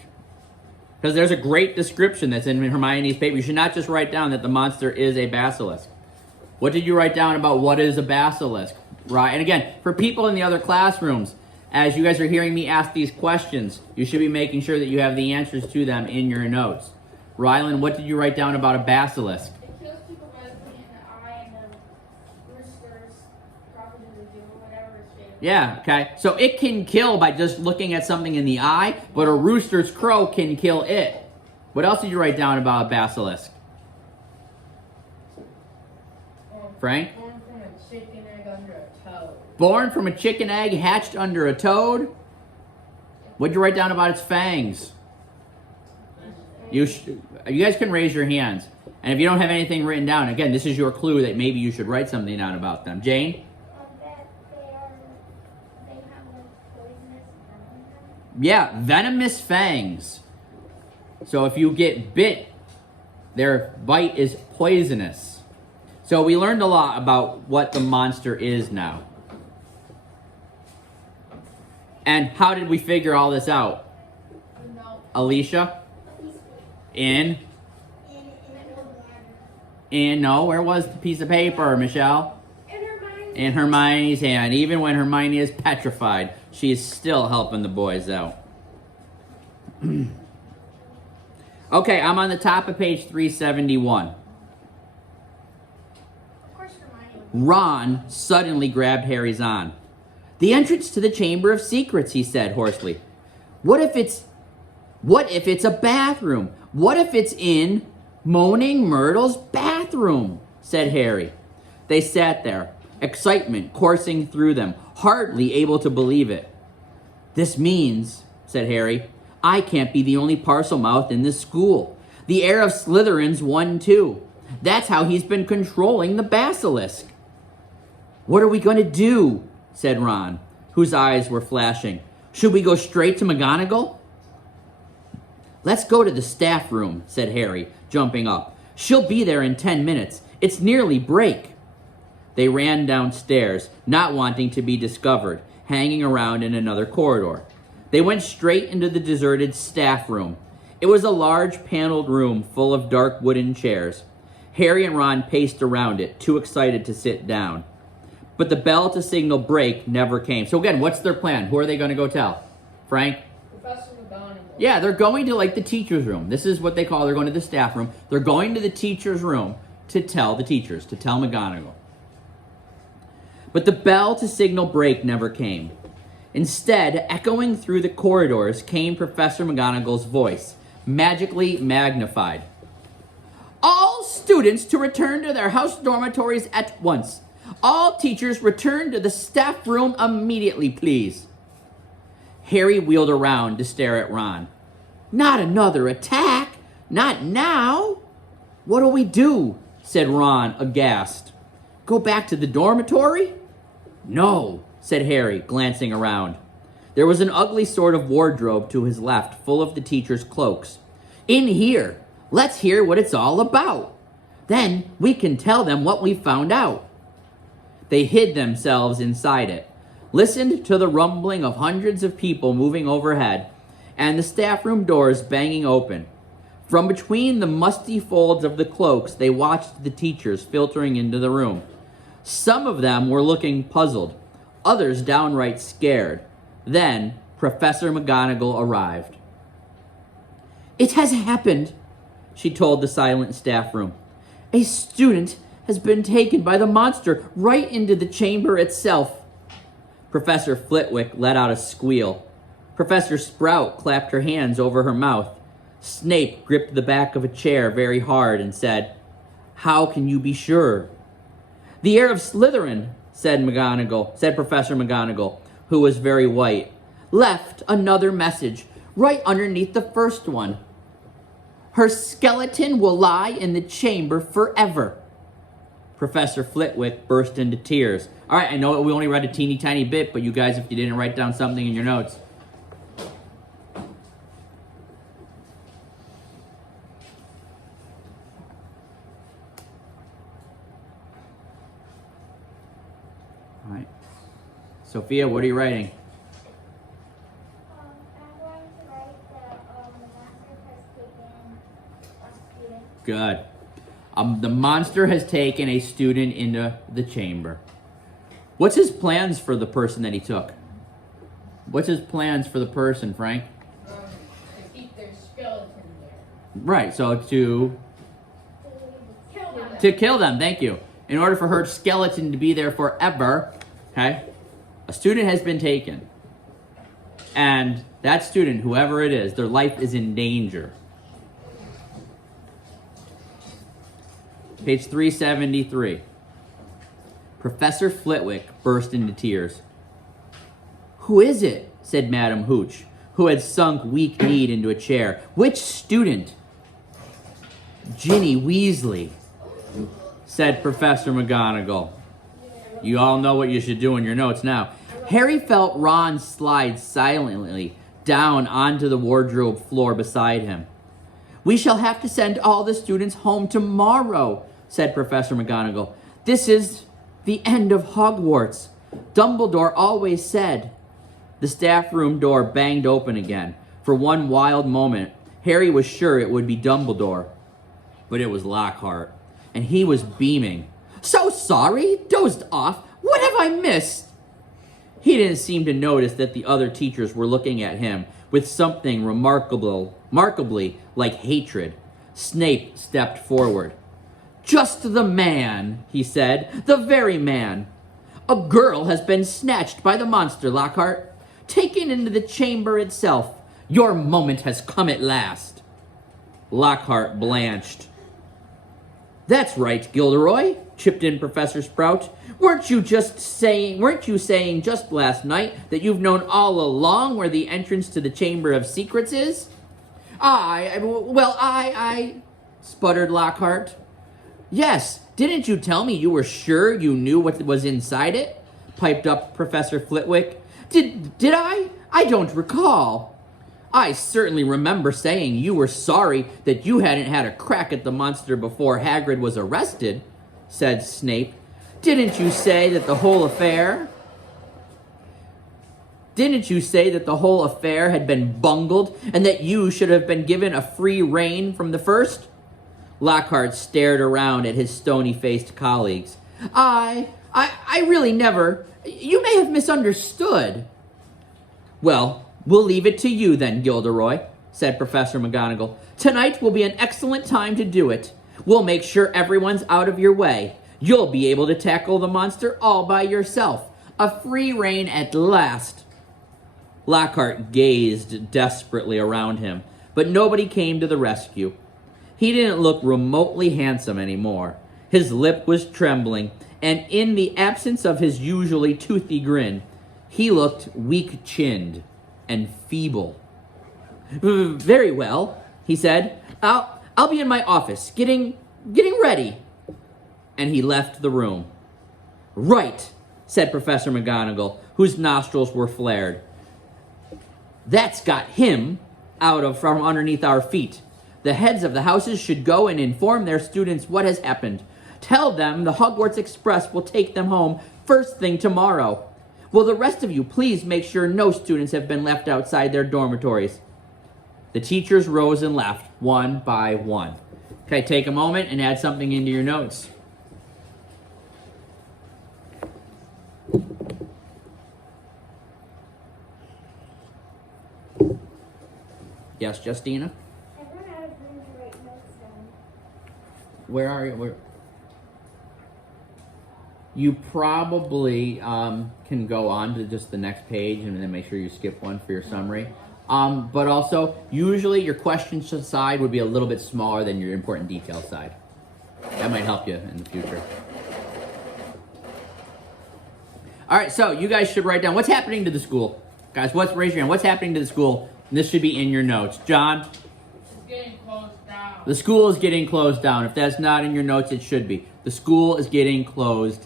Because there's a great description that's in Hermione's paper. You should not just write down that the monster is a basilisk. What did you write down about what is a basilisk? Right, and again, for people in the other classrooms, as you guys are hearing me ask these questions, you should be making sure that you have the answers to them in your notes. Rylan, what did you write down about a basilisk? It kills people by putting in the eye and the roosters, probably the dew, whatever it's shaped. Yeah, okay. So it can kill by just looking at something in the eye, but a rooster's crow can kill it. What else did you write down about a basilisk? Frank? Born from a chicken egg under a toad. Born from a chicken egg, hatched under a toad. What'd you write down about its fangs? You guys can raise your hands. And if you don't have anything written down, again, this is your clue that maybe you should write something down about them. Jane? That they have like poisonous venom in them. Yeah, venomous fangs. So if you get bit, their bite is poisonous. So we learned a lot about what the monster is now. And how did we figure all this out? No. Alicia? In No, where was the piece of paper, Michelle? In her mind. In Hermione's hand. Even when Hermione is petrified, she is still helping the boys out. Okay, I'm on the top of page 371. Of course, Hermione. Ron suddenly grabbed Harry's arm. The entrance to the Chamber of Secrets, he said hoarsely. What if it's a bathroom? What if it's in Moaning Myrtle's bathroom? Said Harry. They sat there, excitement coursing through them, hardly able to believe it. This means, said Harry, I can't be the only Parselmouth in this school. The heir of Slytherin's won too. That's how he's been controlling the basilisk. What are we going to do? Said Ron, whose eyes were flashing. Should we go straight to McGonagall? Let's go to the staff room, said Harry, jumping up. She'll be there in 10 minutes. It's nearly break. They ran downstairs, not wanting to be discovered, hanging around in another corridor. They went straight into the deserted staff room. It was a large paneled room full of dark wooden chairs. Harry and Ron paced around it, too excited to sit down. But the bell to signal break never came. So again, what's their plan? Who are they going to go tell? Frank? Professor McGonagall. Yeah, they're going to like the teacher's room. This is what they call, they're going to the staff room. They're going to the teacher's room to tell the teachers, to tell McGonagall. But the bell to signal break never came. Instead, echoing through the corridors came Professor McGonagall's voice, magically magnified. All students to return to their house dormitories at once. All teachers return to the staff room immediately, please. Harry wheeled around to stare at Ron. Not another attack. Not now. What'll we do? Said Ron, aghast. Go back to the dormitory? No, said Harry, glancing around. There was an ugly sort of wardrobe to his left, full of the teachers' cloaks. In here. Let's hear what it's all about. Then we can tell them what we found out. They hid themselves inside it, listened to the rumbling of hundreds of people moving overhead, and the staff room doors banging open. From between the musty folds of the cloaks, they watched the teachers filtering into the room. Some of them were looking puzzled, others downright scared. Then Professor McGonagall arrived. It has happened, she told the silent staff room. A student has been taken by the monster right into the chamber itself. Professor Flitwick let out a squeal. Professor Sprout clapped her hands over her mouth. Snape gripped the back of a chair very hard and said, How can you be sure? The heir of Slytherin, said Professor McGonagall, who was very white, left another message right underneath the first one. Her skeleton will lie in the chamber forever. Professor Flitwick burst into tears. All right, I know we only read a teeny tiny bit, but you guys, if you didn't write down something in your notes. Sophia, what are you writing? I'm going to write that the monster has taken a student. Good. The monster has taken a student into the chamber. What's his plans for the person that he took? What's his plans for the person, Frank? To keep their skeleton there. Right, so Kill them. to kill them, thank you. In order for her skeleton to be there forever, okay, a student has been taken. And that student, whoever it is, their life is in danger. Page 373. Professor Flitwick burst into tears. "Who is it?" said Madam Hooch, who had sunk weak-kneed into a chair. "Which student?" "Ginny Weasley," said Professor McGonagall. You all know what you should do in your notes now. Harry felt Ron slide silently down onto the wardrobe floor beside him. "We shall have to send all the students home tomorrow," said Professor McGonagall. "This is the end of Hogwarts. Dumbledore always said." The staff room door banged open again. For one wild moment, Harry was sure it would be Dumbledore. But it was Lockhart, and he was beaming. "So sorry, dozed off. What have I missed?" He didn't seem to notice that the other teachers were looking at him with something remarkably like hatred. Snape stepped forward. "Just the man," he said. "The very man. A girl has been snatched by the monster, Lockhart. Taken into the chamber itself. Your moment has come at last." Lockhart blanched. "That's right, Gilderoy," chipped in Professor Sprout. Weren't you saying just last night that you've known all along where the entrance to the Chamber of Secrets is?" I sputtered Lockhart. "Yes, didn't you tell me you were sure you knew what was inside it?" piped up Professor Flitwick. Did I? I don't recall." "I certainly remember saying you were sorry that you hadn't had a crack at the monster before Hagrid was arrested," said Snape. Didn't you say that the whole affair had been bungled and that you should have been given a free rein from the first?" Lockhart stared around at his stony-faced colleagues. I really never... You may have misunderstood." "Well, we'll leave it to you then, Gilderoy," said Professor McGonagall. "Tonight will be an excellent time to do it. We'll make sure everyone's out of your way. You'll be able to tackle the monster all by yourself. A free rein at last." Lockhart gazed desperately around him, but nobody came to the rescue. He didn't look remotely handsome anymore. His lip was trembling, and in the absence of his usually toothy grin, he looked weak-chinned and feeble. "Very well," he said. I'll be in my office, getting ready." And he left the room. "Right," said Professor McGonagall, whose nostrils were flared. "That's got him out from underneath our feet. The heads of the houses should go and inform their students what has happened. Tell them the Hogwarts Express will take them home first thing tomorrow. Will the rest of you please make sure no students have been left outside their dormitories?" The teachers rose and left, one by one. Okay, take a moment and add something into your notes. Yes, Justina? I run out of room to write notes down. Where are you? You probably can go on to just the next page and then make sure you skip one for your summary. But also, usually your questions side would be a little bit smaller than your important details side. That might help you in the future. All right, so you guys should write down what's happening to the school. Guys, raise your hand. What's happening to the school? And this should be in your notes. John? It's getting closed down. The school is getting closed down. If that's not in your notes, it should be. The school is getting closed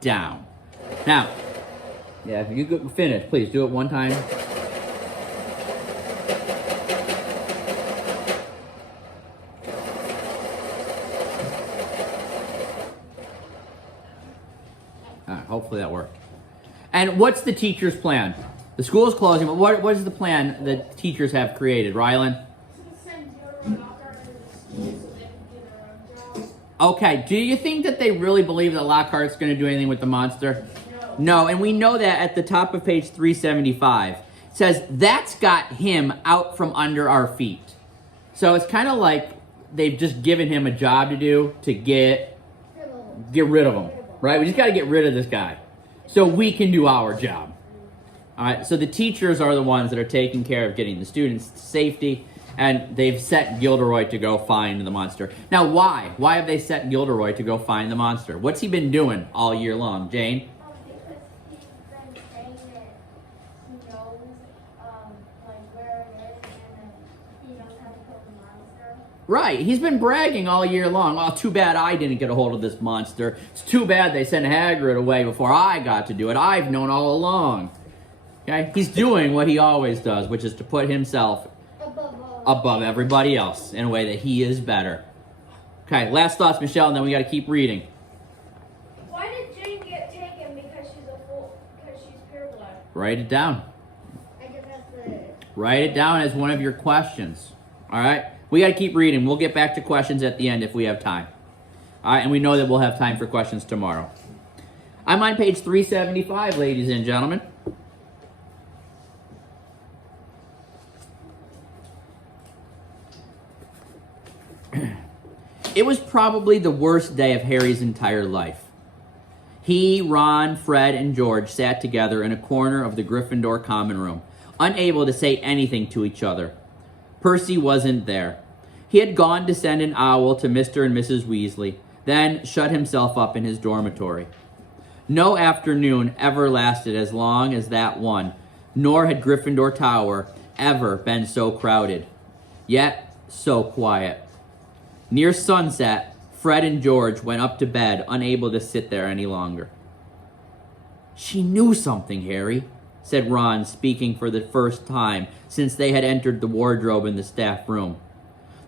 down. Now, yeah, if you go finish, please do it one time. All right, hopefully that worked. And what's the teacher's plan? The school is closing, but what is the plan the teachers have created, Rylan? Send Deodorant Lockhart to the school so they can do their own jobs. Okay, do you think that they really believe that Lockhart's going to do anything with the monster? No, and we know that at the top of page 375. It says, that's got him out from under our feet. So it's kind of like they've just given him a job to do to get rid of him, right? We just got to get rid of this guy so we can do our job. All right, so the teachers are the ones that are taking care of getting the students safety, and they've set Gilderoy to go find the monster. Now, why? Why have they set Gilderoy to go find the monster? What's he been doing all year long, Jane? Because he's been saying that he knows, like where it is and that he knows how to kill the monster. Right, he's been bragging all year long. Oh, too bad I didn't get a hold of this monster. It's too bad they sent Hagrid away before I got to do it. I've known all along. Okay, he's doing what he always does, which is to put himself above everybody else in a way that he is better. Okay, last thoughts, Michelle, and then we got to keep reading. Why did Jane get taken? Because she's pureblood. Write it down. I just have to. Write it down as one of your questions. All right? We got to keep reading. We'll get back to questions at the end if we have time. All right, and we know that we'll have time for questions tomorrow. I'm on page 375, ladies and gentlemen. It was probably the worst day of Harry's entire life. He, Ron, Fred, and George sat together in a corner of the Gryffindor common room, unable to say anything to each other. Percy wasn't there. He had gone to send an owl to Mr. and Mrs. Weasley, then shut himself up in his dormitory. No afternoon ever lasted as long as that one, nor had Gryffindor Tower ever been so crowded, yet so quiet. Near sunset, Fred and George went up to bed, unable to sit there any longer. "She knew something, Harry," said Ron, speaking for the first time since they had entered the wardrobe in the staff room.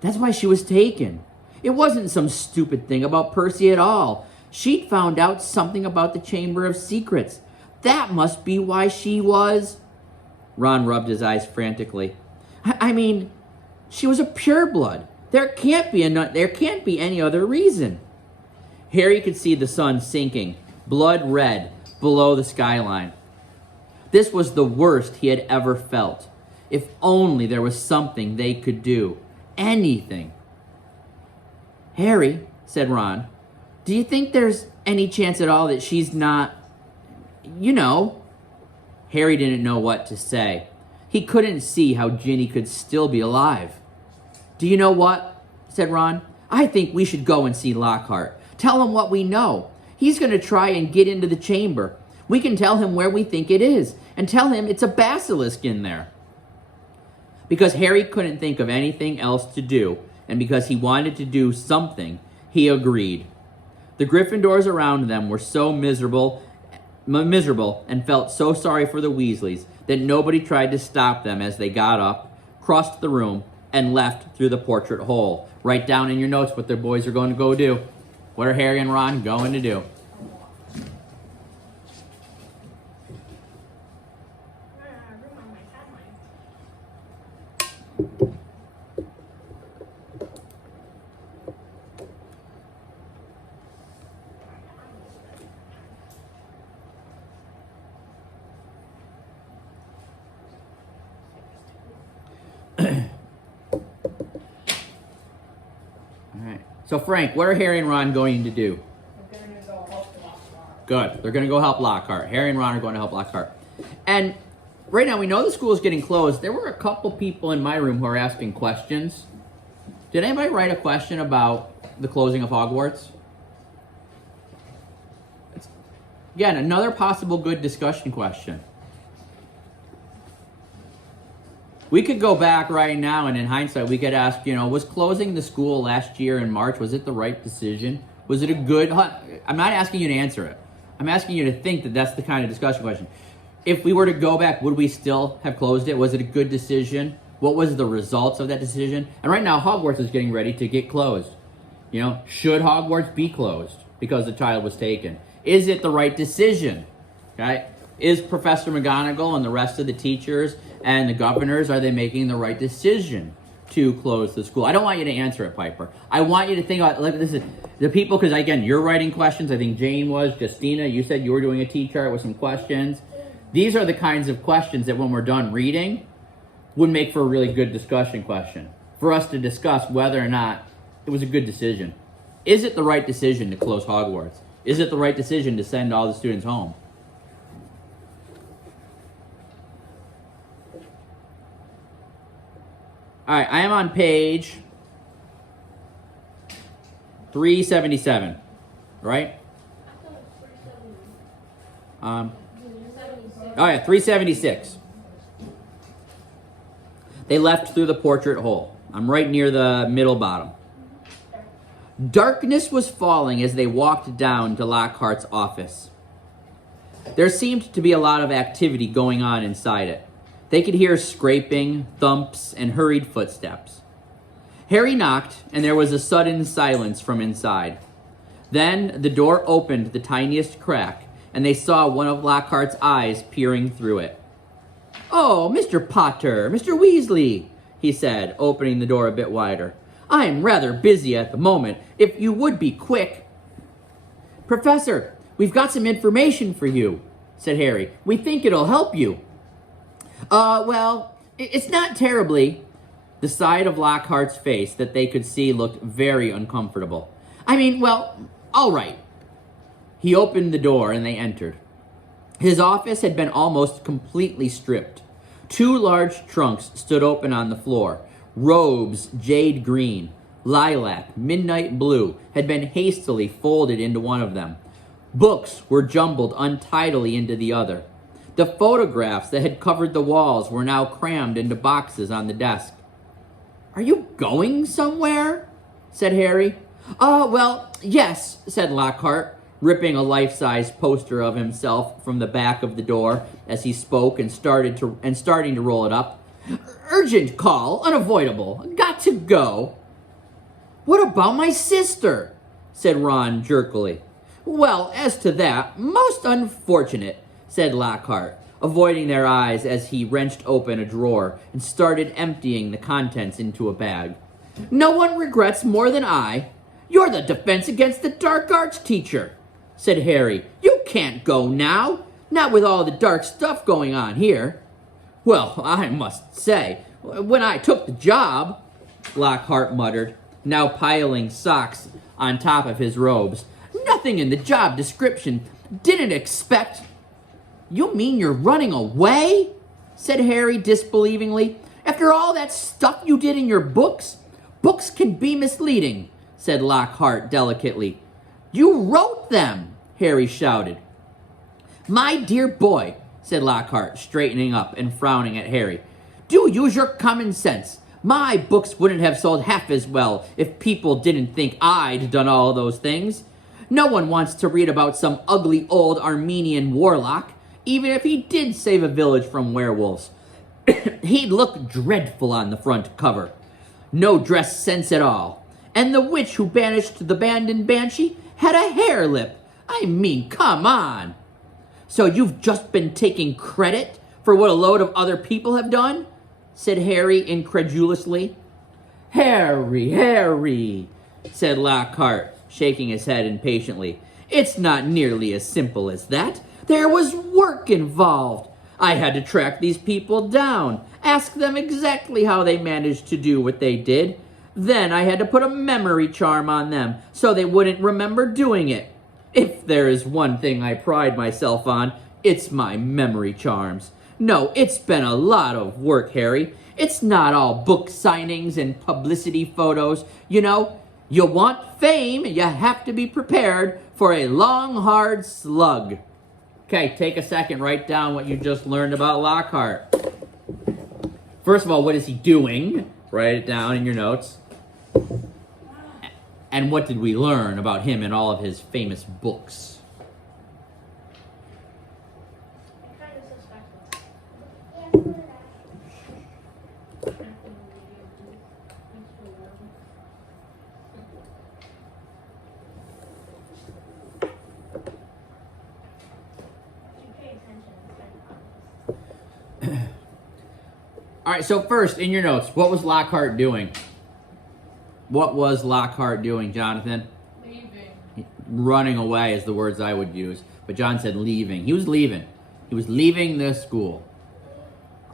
"That's why she was taken. It wasn't some stupid thing about Percy at all. She'd found out something about the Chamber of Secrets. That must be why she was..." Ron rubbed his eyes frantically. I mean, she was a pureblood. There can't be any other reason." Harry could see the sun sinking, blood red, below the skyline. This was the worst he had ever felt. If only there was something they could do. Anything. "Harry," said Ron, "do you think there's any chance at all that she's not... you know?" Harry didn't know what to say. He couldn't see how Ginny could still be alive. "Do you know what?" said Ron. "I think we should go and see Lockhart. Tell him what we know. He's going to try and get into the chamber. We can tell him where we think it is, and tell him it's a basilisk in there." Because Harry couldn't think of anything else to do, and because he wanted to do something, he agreed. The Gryffindors around them were so miserable and felt so sorry for the Weasleys that nobody tried to stop them as they got up, crossed the room, and left through the portrait hole. Write down in your notes what their boys are going to go do. What are Harry and Ron going to do? Room on my timeline. All right. So, Frank, what are Harry and Ron going to do? They're gonna go help Lockhart. Good. They're going to go help Lockhart. Harry and Ron are going to help Lockhart. And right now, we know the school is getting closed. There were a couple people in my room who are asking questions. Did anybody write a question about the closing of Hogwarts? Again, another possible good discussion question. We could go back right now, and in hindsight, we could ask, was closing the school last year in March, was it the right decision? Was it a good... I'm not asking you to answer it. I'm asking you to think that that's the kind of discussion question. If we were to go back, would we still have closed it? Was it a good decision? What was the results of that decision? And right now, Hogwarts is getting ready to get closed. Should Hogwarts be closed because the child was taken? Is it the right decision? Okay? Is Professor McGonagall and the rest of the teachers and the governors, are they making the right decision to close the school? I don't want you to answer it, Piper. I want you to think about, like, this is the people, because again, you're writing questions. I think Jane was, Justina, you said you were doing a T-chart with some questions. These are the kinds of questions that when we're done reading would make for a really good discussion question for us to discuss whether or not it was a good decision. Is it the right decision to close Hogwarts? Is it the right decision to send all the students home? All right, I am on page 377, right? Oh yeah, 376. They left through the portrait hole. I'm right near the middle bottom. Darkness was falling as they walked down to Lockhart's office. There seemed to be a lot of activity going on inside it. They could hear scraping, thumps, and hurried footsteps. Harry knocked, and there was a sudden silence from inside. Then the door opened the tiniest crack, and they saw one of Lockhart's eyes peering through it. "Oh, Mr. Potter, Mr. Weasley," he said, opening the door a bit wider. "I'm rather busy at the moment. If you would be quick." "Professor, we've got some information for you," said Harry. "We think it'll help you." Well, it's not terribly." The side of Lockhart's face that they could see looked very uncomfortable. "I mean, well, all right." He opened the door and they entered. His office had been almost completely stripped. 2 large trunks stood open on the floor. Robes, jade green, lilac, midnight blue, had been hastily folded into one of them. Books were jumbled untidily into the other. The photographs that had covered the walls were now crammed into boxes on the desk. "Are you going somewhere?" said Harry. Well, yes," said Lockhart, ripping a life-size poster of himself from the back of the door as he spoke and starting to roll it up. "Urgent call, unavoidable, got to go." "What about my sister?" said Ron jerkily. "Well, as to that, most unfortunate," said Lockhart, avoiding their eyes as he wrenched open a drawer and started emptying the contents into a bag. "No one regrets more than I. You're the Defense Against the Dark Arts teacher," said Harry. "You can't go now, not with all the dark stuff going on here." "Well, I must say, when I took the job," Lockhart muttered, now piling socks on top of his robes, "nothing in the job description. Didn't expect—" "You mean you're running away?" said Harry disbelievingly. "After all that stuff you did in your books? Books can be misleading," said Lockhart delicately. "You wrote them," Harry shouted. "My dear boy," said Lockhart, straightening up and frowning at Harry, "do use your common sense. My books wouldn't have sold half as well if people didn't think I'd done all those things. No one wants to read about some ugly old Armenian warlock, even if he did save a village from werewolves. He'd look dreadful on the front cover. No dress sense at all. And the witch who banished the abandoned banshee had a hair lip. I mean, come on. So you've just been taking credit for what a load of other people have done?" said Harry incredulously. Harry, said Lockhart, shaking his head impatiently. "It's not nearly as simple as that. There was work involved. I had to track these people down, ask them exactly how they managed to do what they did. Then I had to put a memory charm on them so they wouldn't remember doing it. If there is one thing I pride myself on, it's my memory charms. No, it's been a lot of work, Harry. It's not all book signings and publicity photos. You know, you want fame, you have to be prepared for a long, hard slug." Okay, take a second, write down what you just learned about Lockhart. First of all, what is he doing? Write it down in your notes. And what did we learn about him and all of his famous books? I'm kind of suspectful. Yeah, so did I. You pay attention. All right, so first, in your notes, what was Lockhart doing? What was Lockhart doing, Jonathan? Leaving. Running away is the words I would use. But John said leaving. He was leaving. He was leaving the school.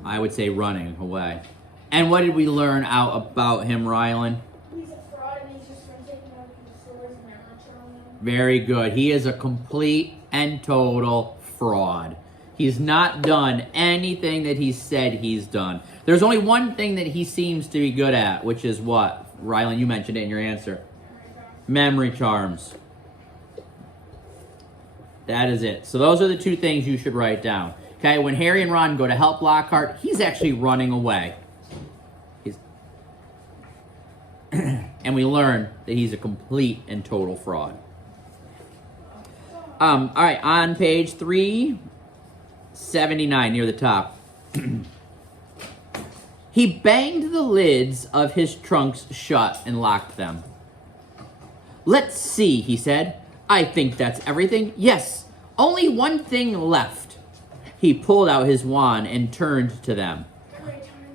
I would say running away. And what did we learn out about him, Rylan? He's a fraud and he's just been taking out the stores and they're not showing him. Very good. He is a complete and total fraud. He's not done anything that he said he's done. There's only one thing that he seems to be good at, which is what? Rylan, you mentioned it in your answer. Memory charms. That is it. So those are the two things you should write down. Okay, when Harry and Ron go to help Lockhart, he's actually running away. And we learn that he's a complete and total fraud. All right, on page 379, near the top. He banged the lids of his trunks shut and locked them. Let's see, he said. I think that's everything. Yes, only one thing left. He pulled out his wand and turned to them.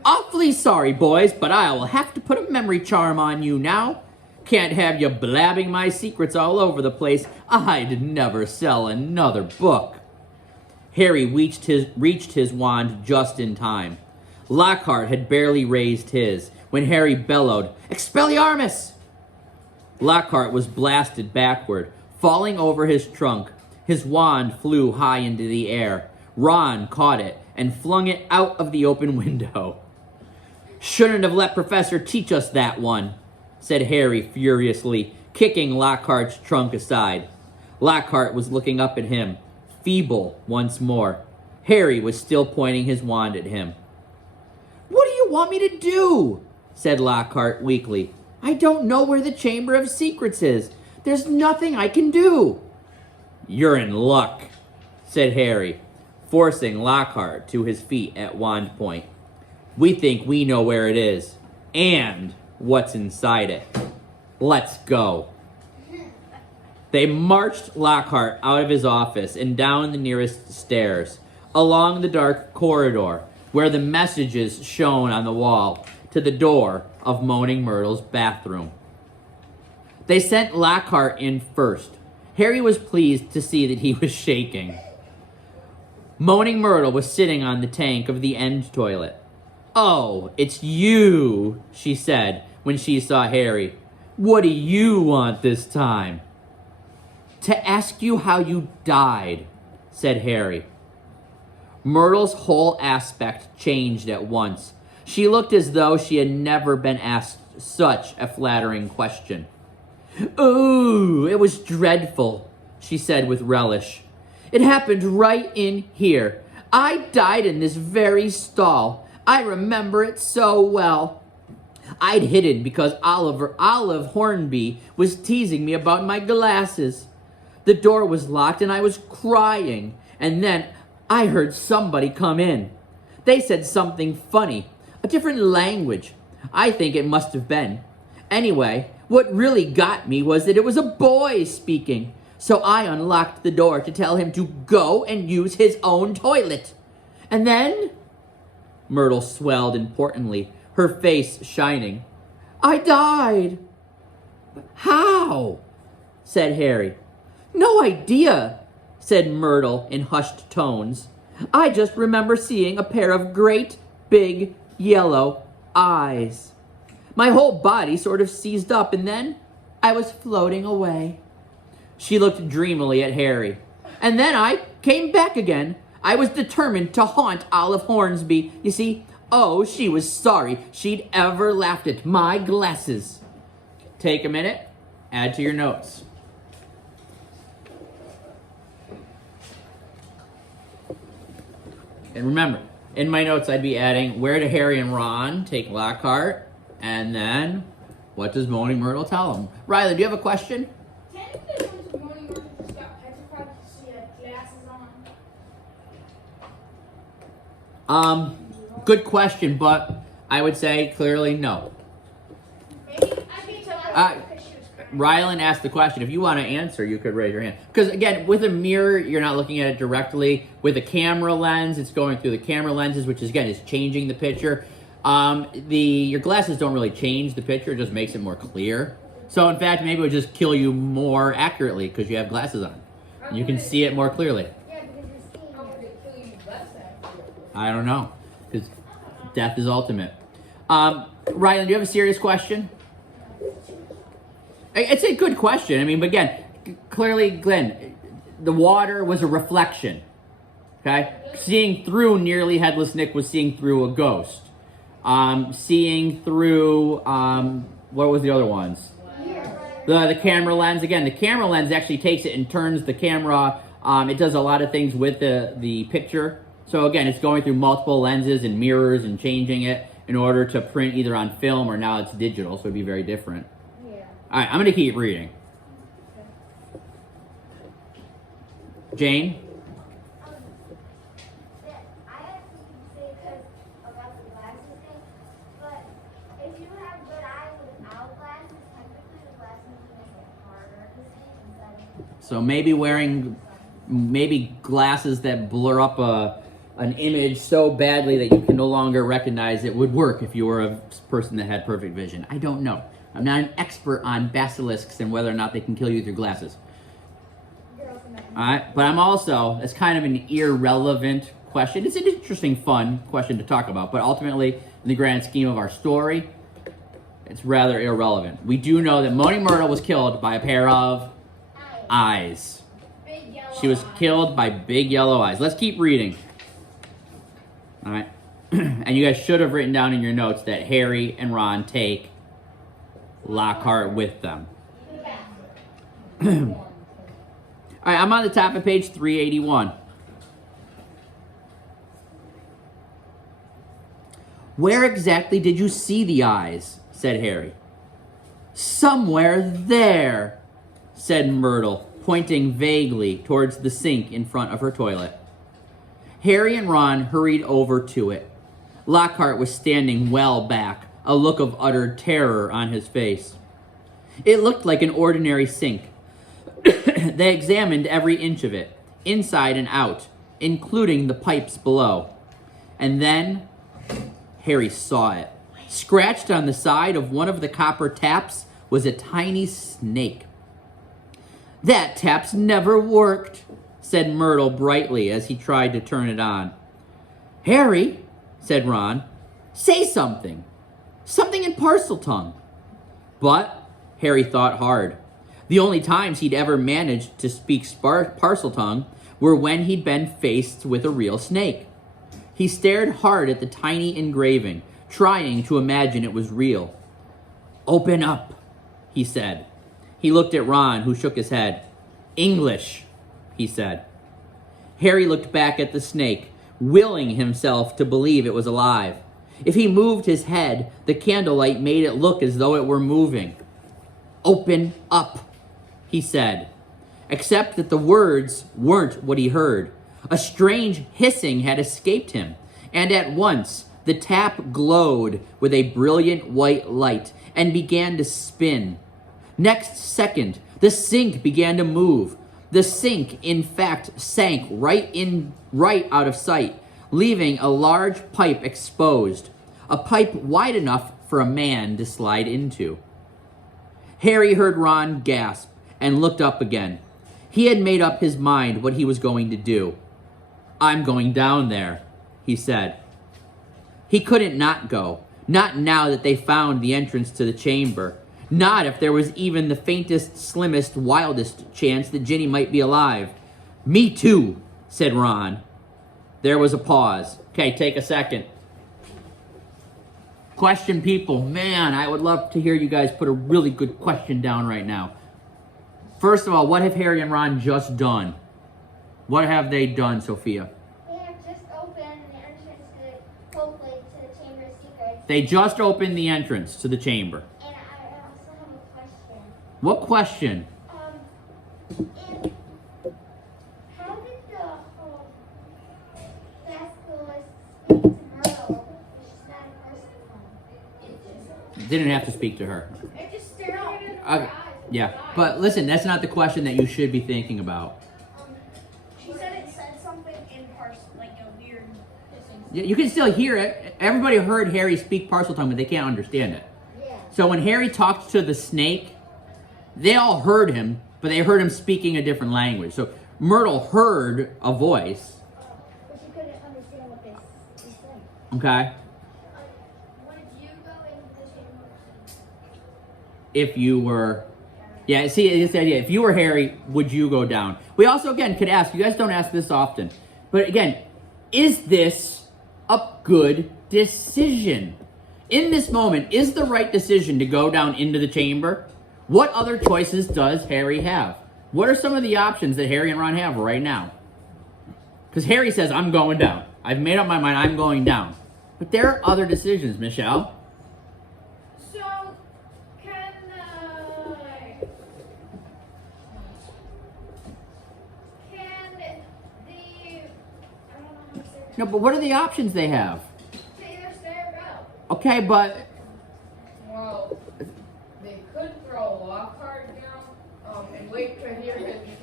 Awfully sorry, boys, but I will have to put a memory charm on you now. Can't have you blabbing my secrets all over the place. I'd never sell another book. Harry reached his wand just in time. Lockhart had barely raised his when Harry bellowed, Expelliarmus! Lockhart was blasted backward, falling over his trunk. His wand flew high into the air. Ron caught it and flung it out of the open window. Shouldn't have let Professor teach us that one, said Harry furiously, kicking Lockhart's trunk aside. Lockhart was looking up at him, feeble once more. Harry was still pointing his wand at him. What do you want me to do? Said Lockhart weakly. I don't know where the Chamber of Secrets is. There's nothing I can do. You're in luck, said Harry, forcing Lockhart to his feet at wand point. We think we know where it is, and what's inside it. Let's go. They marched Lockhart out of his office and down the nearest stairs, along the dark corridor, where the messages shone on the wall, to the door of Moaning Myrtle's bathroom. They sent Lockhart in first. Harry was pleased to see that he was shaking. Moaning Myrtle was sitting on the tank of the end toilet. Oh, it's you, she said when she saw Harry. What do you want this time? To ask you how you died, said Harry. Myrtle's whole aspect changed at once. She looked as though she had never been asked such a flattering question. Ooh, it was dreadful, she said with relish. It happened right in here. I died in this very stall. I remember it so well. I'd hidden because Olive Hornby was teasing me about my glasses. The door was locked and I was crying. And then I heard somebody come in. They said something funny, a different language. I think it must have been. Anyway, what really got me was that it was a boy speaking. So I unlocked the door to tell him to go and use his own toilet. And then... Myrtle swelled importantly, her face shining. I died. How? Said Harry. No idea, said Myrtle in hushed tones. I just remember seeing a pair of great, big, yellow eyes. My whole body sort of seized up, and then I was floating away. She looked dreamily at Harry. And then I came back again. I was determined to haunt Olive Hornsby. You see, oh, she was sorry she'd ever laughed at my glasses. Take a minute, add to your notes. And remember, in my notes I'd be adding, where do Harry and Ron take Lockhart? And then, what does Moaning Myrtle tell them? Riley, do you have a question? Technically, when Moaning Myrtle just got petrified because she had glasses on. Good question, but I would say clearly no. Maybe I can tell her because she was crying. Rylan asked the question. If you want to answer, you could raise your hand. Because again, with a mirror, you're not looking at it directly. With a camera lens, it's going through the camera lenses, which is, again, is changing the picture. Your glasses don't really change the picture; it just makes it more clear. So, in fact, maybe it would just kill you more accurately because you have glasses on. You can see it more clearly. Yeah, because you're seeing How would it. it kill you less accurately? I don't know, because death is ultimate. Rylan, do you have a serious question? It's a good question. I mean, but again, clearly, Glenn, the water was a reflection. Okay? Seeing through nearly headless Nick was seeing through a ghost. Seeing through, what was the other ones? The camera lens. Again, the camera lens actually takes it and turns the camera. It does a lot of things with the picture. So again, it's going through multiple lenses and mirrors and changing it in order to print either on film or now it's digital, so it'd be very different. Yeah. All right, I'm going to keep reading. Jane? I actually can say because about the glasses thing, but if you have good eyes without glasses, technically the glasses make it harder to see instead of. So maybe wearing glasses that blur up an image so badly that you can no longer recognize it would work if you were a person that had perfect vision. I don't know. I'm not an expert on basilisks and whether or not they can kill you with your glasses. Alright, but I'm also, it's kind of an irrelevant question. It's an interesting, fun question to talk about, but ultimately, in the grand scheme of our story, it's rather irrelevant. We do know that Moaning Myrtle was killed by a pair of eyes. Big yellow She was eye. killed by big yellow eyes. Let's keep reading. Alright. And you guys should have written down in your notes that Harry and Ron take Lockhart with them. All right, I'm on the top of page 381. Where exactly did you see the eyes? Said Harry. Somewhere there, said Myrtle, pointing vaguely towards the sink in front of her toilet. Harry and Ron hurried over to it. Lockhart was standing well back, a look of utter terror on his face. It looked like an ordinary sink. They examined every inch of it, inside and out, including the pipes below. And then Harry saw it. Scratched on the side of one of the copper taps was a tiny snake. That tap's never worked, said Myrtle brightly as he tried to turn it on. Harry, said Ron, say something. Something in Parseltongue. But Harry thought hard. The only times he'd ever managed to speak Parseltongue were when he'd been faced with a real snake. He stared hard at the tiny engraving, trying to imagine it was real. Open up, he said. He looked at Ron, who shook his head. English, he said. Harry looked back at the snake, willing himself to believe it was alive. If he moved his head, the candlelight made it look as though it were moving. Open up, he said, except that the words weren't what he heard. A strange hissing had escaped him, and at once the tap glowed with a brilliant white light and began to spin. Next second, the sink began to move. The sink, in fact, sank right out of sight, leaving a large pipe exposed, a pipe wide enough for a man to slide into. Harry heard Ron gasp and looked up again. He had made up his mind what he was going to do. I'm going down there, he said. He couldn't not go, not now that they found the entrance to the chamber, not if there was even the faintest, slimmest, wildest chance that Ginny might be alive. Me too, said Ron. There was a pause. Okay, take a second. Question, people. Man, I would love to hear you guys put a really good question down right now. First of all, what have Harry and Ron just done? What have they done, Sophia? They have just opened the entrance to hopefully to the Chamber of Secrets. They just opened the entrance to the chamber. And I also have a question. What question? And how did the basilisk speak to Myrtle? She's not a person. Didn't have to speak to her. It just stared at her Okay. eyes. Yeah, but listen, that's not the question that you should be thinking about. She said it said something in person, like a weird hissing. You can still hear it. everybody heard Harry speak parcel tongue, but they can't understand it. Yeah. So when Harry talked to the snake, they all heard him, but they heard him speaking a different language. So Myrtle heard a voice, But she couldn't understand what they said. okay? Would you go into the chamber? If you were, yeah, see, it's the idea. If you were Harry, would you go down? We also, again, could ask, you guys don't ask this often, but again, is this a good decision? In this moment, is the right decision to go down into the chamber? What other choices does Harry have? What are some of the options that Harry and Ron have right now? Because Harry says, I'm going down. I've made up my mind, I'm going down. But there are other decisions, Michelle. So, can the, I don't know how to say that. No, but what are the options they have? Taylor, stay or go? Okay, but Well, they could throw Lockhart down and wait to hear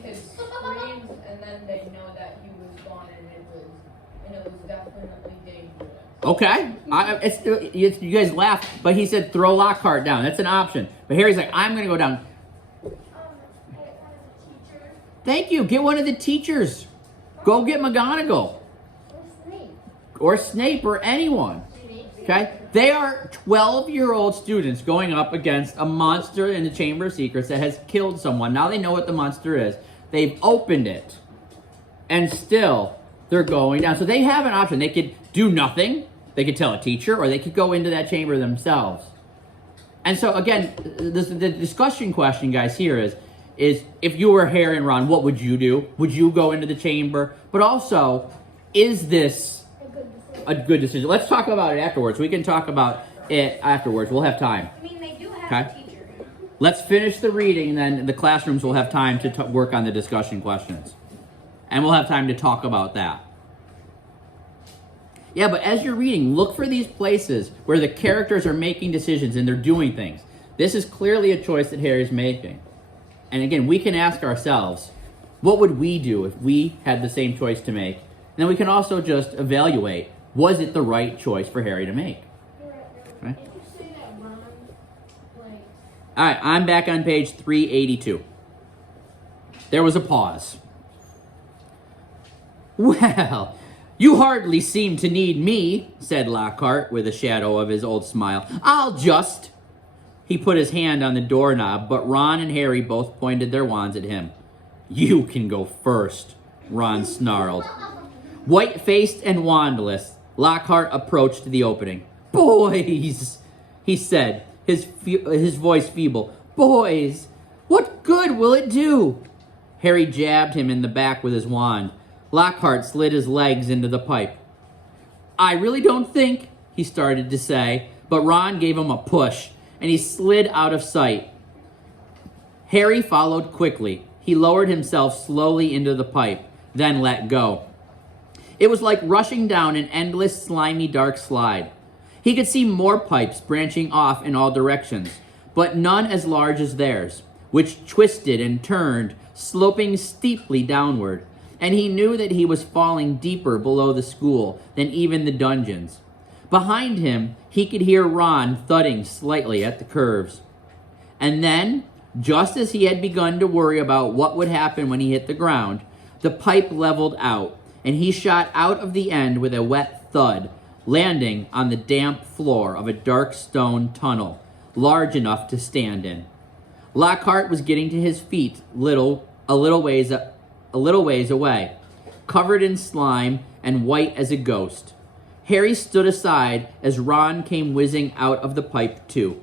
his screams, and then they know that he was gone, and it was definitely dangerous. okay. You guys laugh, but he said throw Lockhart down. That's an option. But Harry's like, I'm going to go down. Get one of the teachers. Thank you. Get one of the teachers. Go get McGonagall. Or Snape. Or Snape or anyone. Okay? They are 12-year-old students going up against a monster in the Chamber of Secrets that has killed someone. Now they know what the monster is. They've opened it. And still, they're going down. So they have an option. They could do nothing. They could tell a teacher, or they could go into that chamber themselves. And so, again, the discussion question, guys, here is if you were Harry and Ron, what would you do? Would you go into the chamber? But also, is this a good decision? Let's talk about it afterwards. We can talk about it afterwards. We'll have time. I mean, they do have Okay. a teacher. Let's finish the reading, and then the classrooms will have time to work on the discussion questions. And we'll have time to talk about that. Yeah, but as you're reading, look for these places where the characters are making decisions and they're doing things. This is clearly a choice that Harry's making. And again, we can ask ourselves, what would we do if we had the same choice to make? And then we can also just evaluate, was it the right choice for Harry to make? Right? Did you say that Ron, like, All right, I'm back on page 382. There was a pause. Well, you hardly seem to need me, said Lockhart with a shadow of his old smile. I'll just... He put his hand on the doorknob, but Ron and Harry both pointed their wands at him. You can go first, Ron snarled. White-faced and wandless, Lockhart approached the opening. Boys, he said, his voice feeble. Boys, what good will it do? Harry jabbed him in the back with his wand. Lockhart slid his legs into the pipe. I really don't think, he started to say, but Ron gave him a push, and he slid out of sight. Harry followed quickly. He lowered himself slowly into the pipe, then let go. It was like rushing down an endless, slimy, dark slide. He could see more pipes branching off in all directions, but none as large as theirs, which twisted and turned, sloping steeply downward. And he knew that he was falling deeper below the school than even the dungeons. Behind him, he could hear Ron thudding slightly at the curves. And then, just as he had begun to worry about what would happen when he hit the ground, the pipe leveled out, and he shot out of the end with a wet thud, landing on the damp floor of a dark stone tunnel, large enough to stand in. Lockhart was getting to his feet a little ways away, covered in slime and white as a ghost. Harry stood aside as Ron came whizzing out of the pipe too.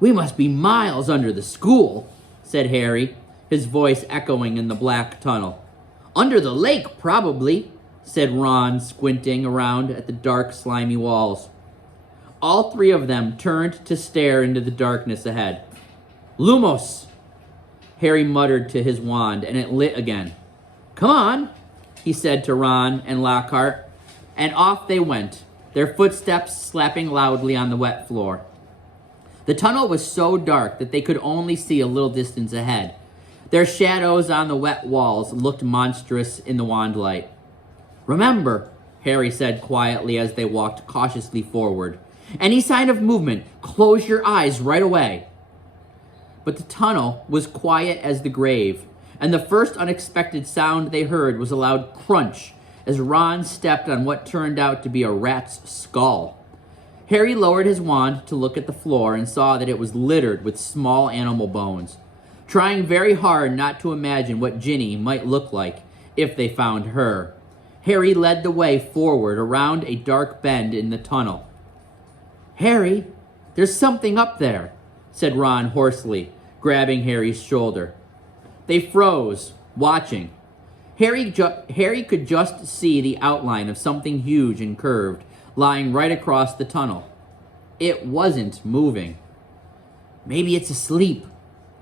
We must be miles under the school, said Harry, his voice echoing in the black tunnel. Under the lake, probably, said Ron, squinting around at the dark, slimy walls. All three of them turned to stare into the darkness ahead. Lumos, Harry muttered to his wand, and it lit again. Come on, he said to Ron and Lockhart, and off they went, their footsteps slapping loudly on the wet floor. The tunnel was so dark that they could only see a little distance ahead. Their shadows on the wet walls looked monstrous in the wand light. Remember, Harry said quietly as they walked cautiously forward. Any sign of movement, close your eyes right away. But the tunnel was quiet as the grave, and the first unexpected sound they heard was a loud crunch as Ron stepped on what turned out to be a rat's skull. Harry lowered his wand to look at the floor and saw that it was littered with small animal bones, trying very hard not to imagine what Ginny might look like if they found her. Harry led the way forward around a dark bend in the tunnel. "Harry, there's something up there," said Ron hoarsely, grabbing Harry's shoulder. They froze, watching. Harry could just see the outline of something huge and curved, lying right across the tunnel. It wasn't moving. "Maybe it's asleep,"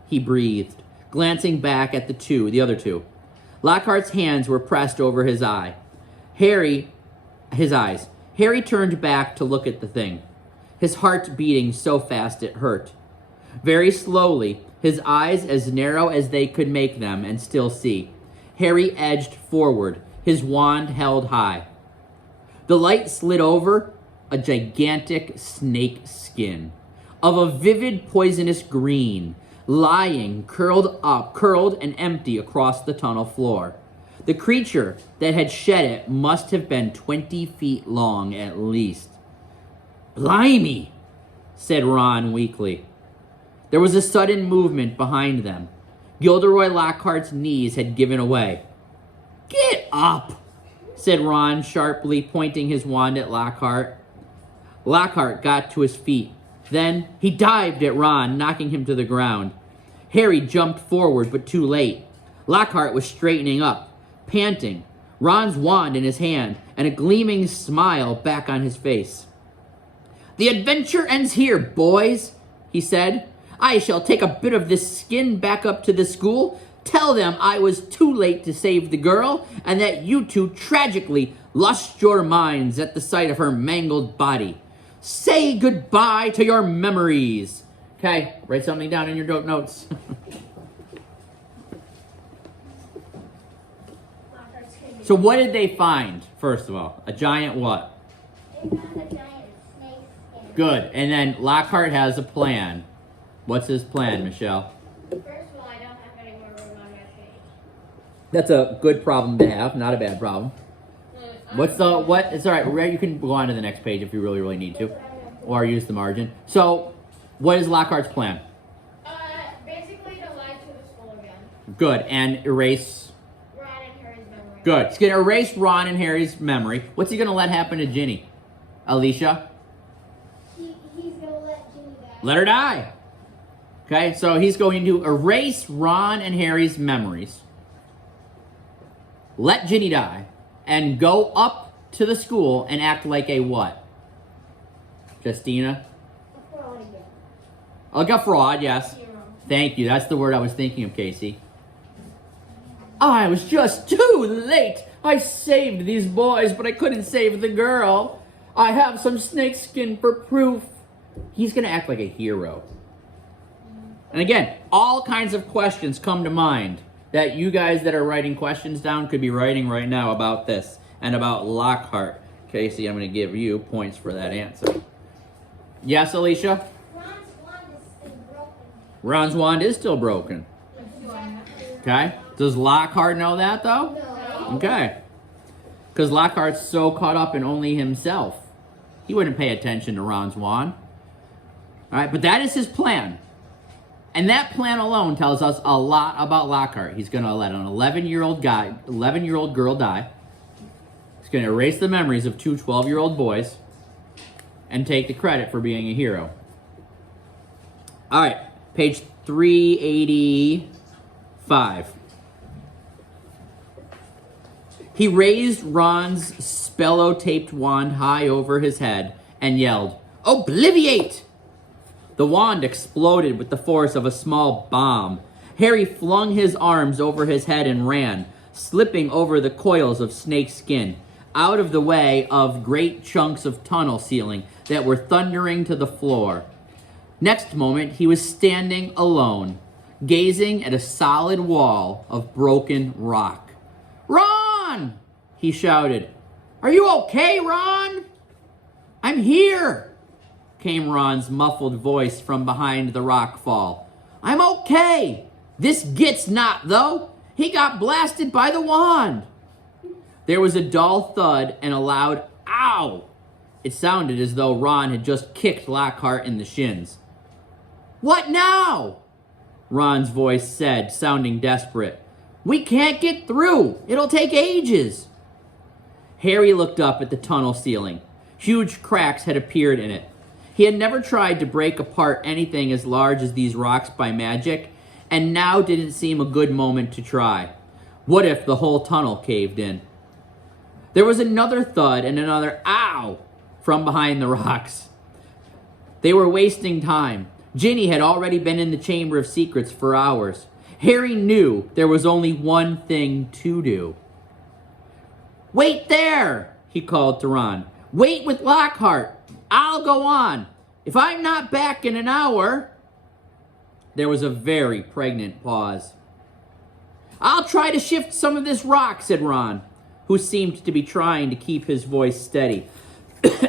he breathed, glancing back at the other two. Lockhart's hands were pressed over his eyes. Harry turned back to look at the thing, his heart beating so fast it hurt. Very slowly, his eyes as narrow as they could make them and still see, Harry edged forward, his wand held high. The light slid over a gigantic snake skin of a vivid poisonous green, lying curled and empty across the tunnel floor. The creature that had shed it must have been 20 feet long at least. "Blimey," said Ron weakly. There was a sudden movement behind them. Gilderoy Lockhart's knees had given away. "Get up," said Ron sharply, pointing his wand at Lockhart. Lockhart got to his feet. Then he dived at Ron, knocking him to the ground. Harry jumped forward, but too late. Lockhart was straightening up, panting, Ron's wand in his hand, and a gleaming smile back on his face. "The adventure ends here, boys," he said. "I shall take a bit of this skin back up to the school, tell them I was too late to save the girl, and that you two tragically lost your minds at the sight of her mangled body. Say goodbye to your memories." Okay, write something down in your notes. So what did they find, first of all? A giant what? They found a giant snake skin. Good, and then Lockhart has a plan. What's his plan, Michelle? First of all, I don't have any more room on my page. That's a good problem to have, not a bad problem. It's all right, you can go on to the next page if you really, really need to. Or use the margin. So, what is Lockhart's plan? Basically to lie to the school again. Good, and erase... Ron and Harry's memory. Good. He's going to erase Ron and Harry's memory. What's he going to let happen to Ginny? Alicia? He's gonna let Ginny die. Let her die. Okay, so he's going to erase Ron and Harry's memories. Let Ginny die. And go up to the school and act like a what? Justina? A fraud again. Like a fraud, yes. Hero. Thank you. That's the word I was thinking of, Casey. "I was just too late. I saved these boys, but I couldn't save the girl. I have some snakeskin for proof." He's going to act like a hero. And again, all kinds of questions come to mind that you guys that are writing questions down could be writing right now about this and about Lockhart. Casey, I'm going to give you points for that answer. Yes, Alicia? Ron's wand is still broken. Ron's wand is still broken. Okay. Does Lockhart know that, though? No. Okay. Because Lockhart's so caught up in only himself. He wouldn't pay attention to Ron's wand. All right, but that is his plan. And that plan alone tells us a lot about Lockhart. He's going to let an 11-year-old girl die. He's going to erase the memories of two 12-year-old boys and take the credit for being a hero. All right, page 385. He raised Ron's spello-taped wand high over his head and yelled, "Obliviate!" The wand exploded with the force of a small bomb. Harry flung his arms over his head and ran, slipping over the coils of snake skin, out of the way of great chunks of tunnel ceiling that were thundering to the floor. Next moment, he was standing alone, gazing at a solid wall of broken rock. "Ron!" he shouted. Are you okay, Ron? I'm here, came Ron's muffled voice from behind the rock fall. I'm okay. This Git's not, though. He got blasted by the wand. There was a dull thud and a loud ow. It sounded as though Ron had just kicked Lockhart in the shins. What now? Ron's voice said, sounding desperate. We can't get through. It'll take ages. Harry looked up at the tunnel ceiling. Huge cracks had appeared in it. He had never tried to break apart anything as large as these rocks by magic, and now didn't seem a good moment to try. What if the whole tunnel caved in? There was another thud and another ow from behind the rocks. They were wasting time. Ginny had already been in the Chamber of Secrets for hours. Harry knew there was only one thing to do. Wait there, he called to Ron. Wait with Lockhart. I'll go on. If I'm not back in an hour... There was a very pregnant pause. I'll try to shift some of this rock, said Ron, who seemed to be trying to keep his voice steady.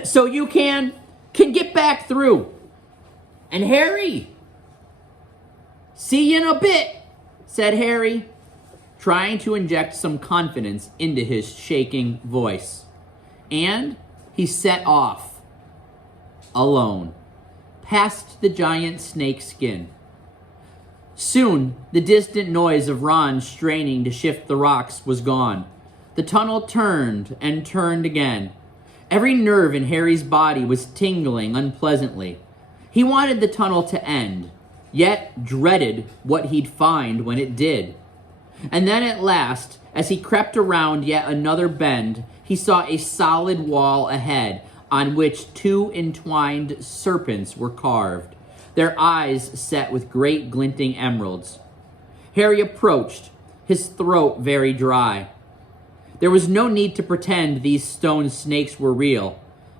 So you can get back through. And Harry? See you in a bit, said Harry, trying to inject some confidence into his shaking voice. And he set off, alone, past the giant snake skin. Soon, the distant noise of Ron straining to shift the rocks was gone. The tunnel turned and turned again. Every nerve in Harry's body was tingling unpleasantly. He wanted the tunnel to end, yet dreaded what he'd find when it did. And then at last, as he crept around yet another bend, he saw a solid wall ahead on which two entwined serpents were carved, their eyes set with great glinting emeralds. Harry approached, his throat very dry. There was no need to pretend these stone snakes were real.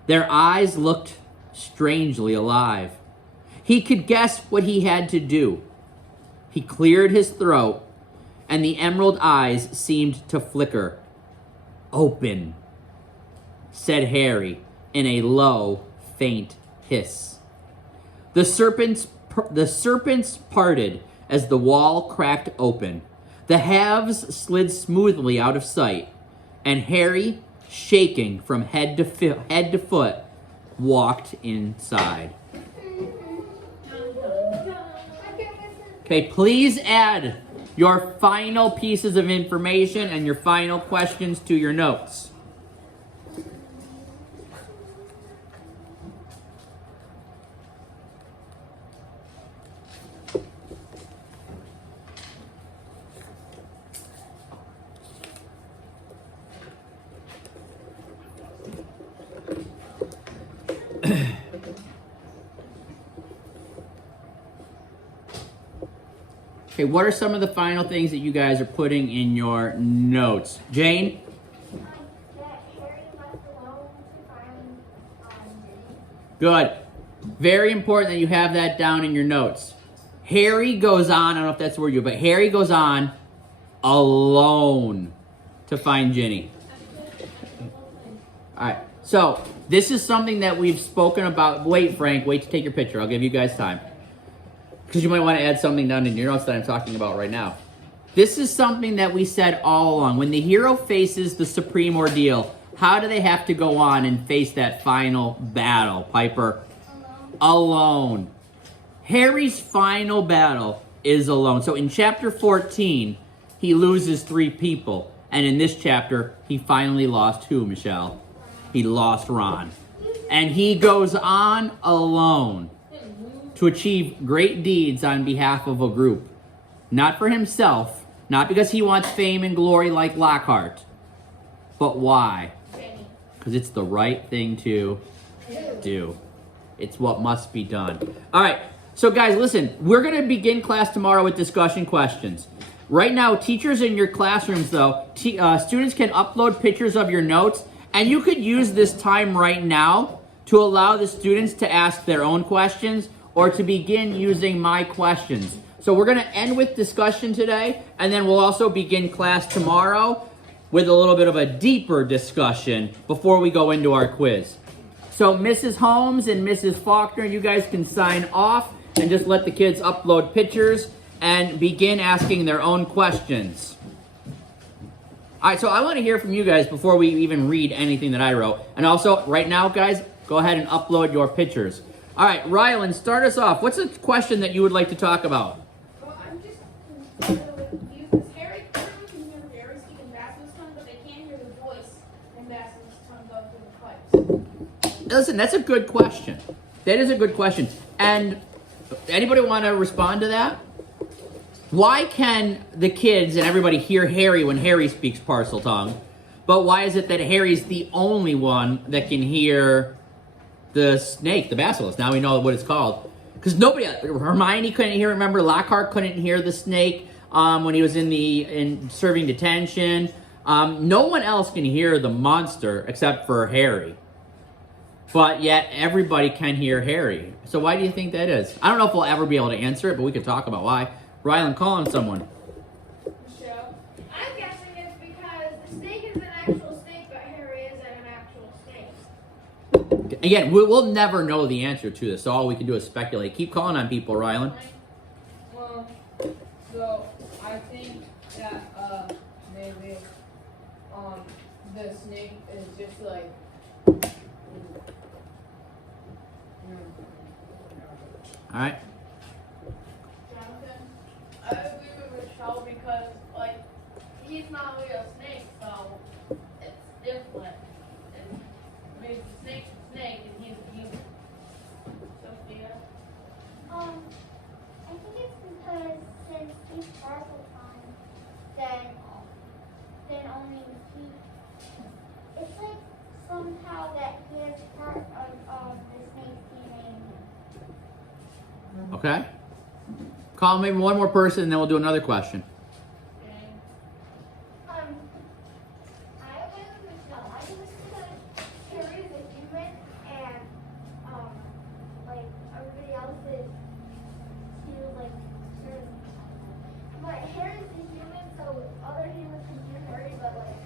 Their eyes looked strangely alive. He could guess what he had to do. He cleared his throat, and the emerald eyes seemed to flicker. Open, said Harry in a low, faint hiss. The serpents parted as the wall cracked open. The halves slid smoothly out of sight, and Harry, shaking from head to foot, walked inside. Okay, please add your final pieces of information and your final questions to your notes. Okay, what are some of the final things that you guys are putting in your notes? Jane? That Harry left alone to find Ginny. Good. Very important that you have that down in your notes. Harry goes on, I don't know if that's the word you, but Harry goes on alone to find Ginny. All right, so this is something that we've spoken about. Wait, Frank, wait to take your picture. I'll give you guys time, because you might want to add something down in your notes that I'm talking about right now. This is something that we said all along. When the hero faces the supreme ordeal, how do they have to go on and face that final battle, Piper? Alone. Harry's final battle is alone. So in chapter 14, he loses 3 people. And in this chapter, he finally lost who, Michelle? He lost Ron. And he goes on alone to achieve great deeds on behalf of a group. Not for himself, not because he wants fame and glory like Lockhart, but why? Because it's the right thing to do. It's what must be done. All right, so guys, listen, we're going to begin class tomorrow with discussion questions. Right now, teachers in your classrooms, though, students can upload pictures of your notes, and you could use this time right now to allow the students to ask their own questions or to begin using my questions. So we're going to end with discussion today, and then we'll also begin class tomorrow with a little bit of a deeper discussion before we go into our quiz. So Mrs. Holmes and Mrs. Faulkner, you guys can sign off and just let the kids upload pictures and begin asking their own questions. All right, so I want to hear from you guys before we even read anything that I wrote. And also, right now, guys, go ahead and upload your pictures. All right, Rylan, start us off. What's a question that you would like to talk about? Well, I'm just a little confused because everyone can hear Harry speaking Basilisk's tongue, but they can't hear the voice when Basilisk's tongue goes through the pipes. Listen, that's a good question. That is a good question. And anybody want to respond to that? Why can the kids and everybody hear Harry when Harry speaks parcel tongue, but why is it that Harry's the only one that can hear the snake, the basilisk? Now we know what it's called. Because nobody, Hermione couldn't hear it. Remember, Lockhart couldn't hear the snake when he was in serving detention. No one else can hear the monster except for Harry. But yet everybody can hear Harry. So why do you think that is? I don't know if we'll ever be able to answer it, but we could talk about why. Rylan, call on someone. Michelle? I'm guessing it's because the snake is an actual snake, but Harry isn't an actual snake. Again, we'll never know the answer to this, so all we can do is speculate. Keep calling on people, Rylan. Well, so I think that maybe the snake is just like All right. Jonathan? I agree with Michelle because, like, he's not really a snake, so it's different. And, I mean, the snake's a snake and he's a human. Sophia? I think it's because since he's partial time, then only he. It's like somehow that he is part of the snake's DNA. Okay. Call maybe one more person, and then we'll do another question. I agree with Michelle. I think it's because Harry's a human and like everybody else is like sort of. But Harry's a human, so other humans can hear Harry, but like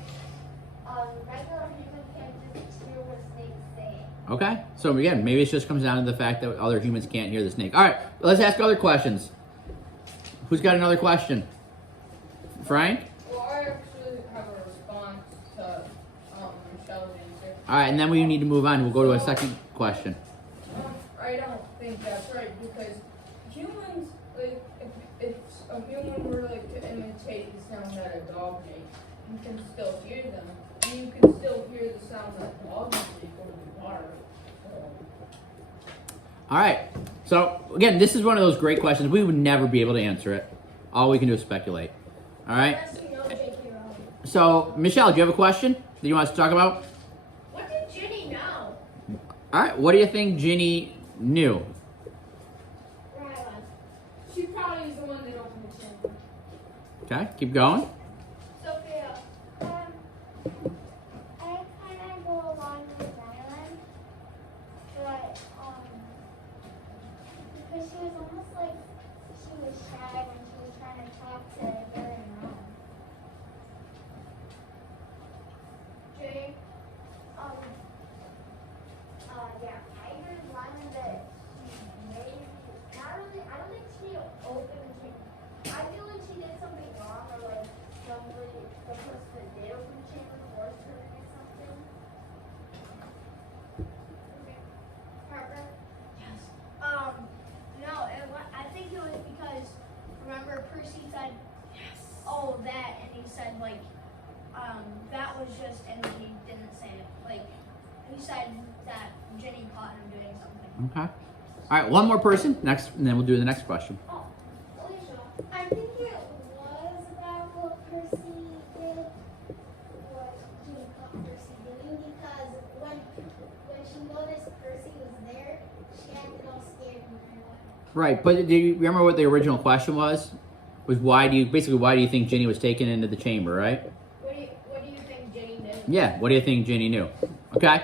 regular humans can't just hear what Snake's saying. Okay. So again, maybe it just comes down to the fact that other humans can't hear the snake. All right. Let's ask other questions. Who's got another question? Frank? well, I actually have a response to Michelle's answer. All right, and then we need to move on. We'll go to a second question. I don't think that's right because humans, like, if a human were like to imitate the sound that a dog makes, you can still hear them, and you can still hear the sound that dogs make over the water. All right. So again, this is one of those great questions. We would never be able to answer it. All we can do is speculate. All right. Unless you know J.K. Rowling. So Michelle, do you have a question that you want us to talk about? What did Ginny know? All right. What do you think Ginny knew? Rylan. She probably is the one that opened the chamber. Okay. Keep going. Sophia. I kind of go along with Rylan, but because she was almost like she was shy when she was trying to talk to Harry and Ron. Jay. Yeah, I agree with Lyman that she maybe not really. I don't think she opened the chamber. I feel like she did something wrong, or like somebody, the person that did open the chamber forced her to do something. Harper. Yes. No, I think it was because remember Percy said, yes. Oh, that, and he said like, that was just, and he didn't say it. Like, he said that Jenny caught him doing something. Okay. All right. One more person. Next, and then we'll do the next question. Oh, Alicia, I think it was about what Percy did, what Ginny caught Percy doing, because when she noticed Percy was there, she acted all scared and ran away. Right. But do you remember what the original question was? Was why do you think Ginny was taken into the chamber? Right. What do you think Jenny did? Yeah. What do you think Ginny knew? Okay.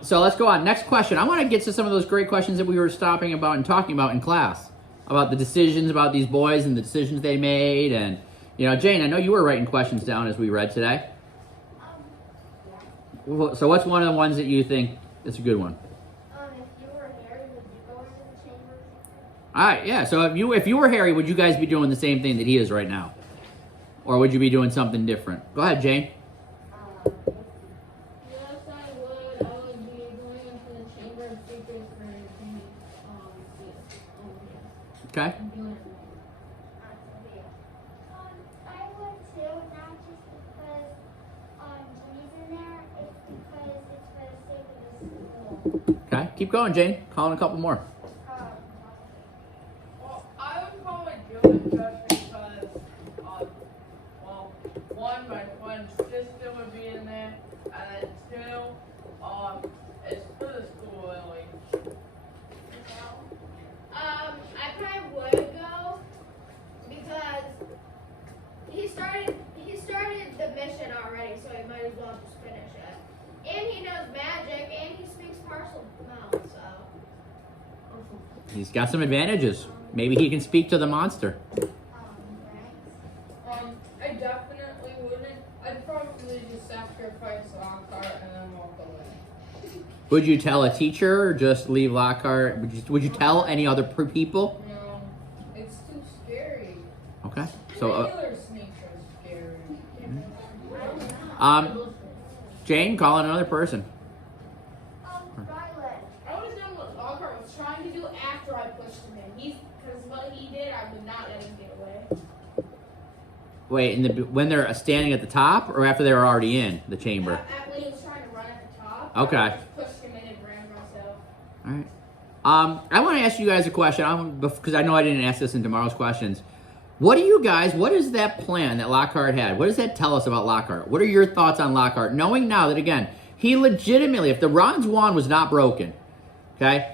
So let's go on. Next question. I want to get to some of those great questions that we were stopping about and talking about in class. About the decisions about these boys and the decisions they made and, You know, Jane, I know you were writing questions down as we read today. So what's one of the ones that you think is a good one? If you were Harry, would you go into the chamber? All right, yeah. So if you were Harry, would you guys be doing the same thing that he is right now, or would you be doing something different? Go ahead, Jane. Yes, I would. I would be going into the Chamber of Secrets for the Okay. I would too, not just because Ginny's in there, it's because it's for the sake of the school. Okay. Keep going, Jane. Calling a couple more. Well, I would probably do it just because, well, one, my friend's sister would be in there, and then two, it's for the school, really. I probably would go because he started the mission already, so he might as well just finish it. And he knows magic, and he speaks parcel mouth, so. He's got some advantages. Maybe he can speak to the monster. I definitely wouldn't. I'd probably just sacrifice Lockhart and then walk away. Would you tell a teacher or just leave Lockhart? Would you tell any other people? No, it's too scary. Okay. So, Regular snakes are scary. Jane, call in another person. Violet. I would have done what Lockhart was trying to do after I pushed him in. Because what he did, I would not let him get away. Wait, when they're standing at the top, or after they were already in the chamber? When he was trying to run at the top, Okay. I just pushed him in and ran myself. All right. I want to ask you guys a question because I know I didn't ask this in tomorrow's questions. What is that plan that Lockhart had? What does that tell us about Lockhart? What are your thoughts on Lockhart? Knowing now that, again, he legitimately, if the Ron's wand was not broken, okay,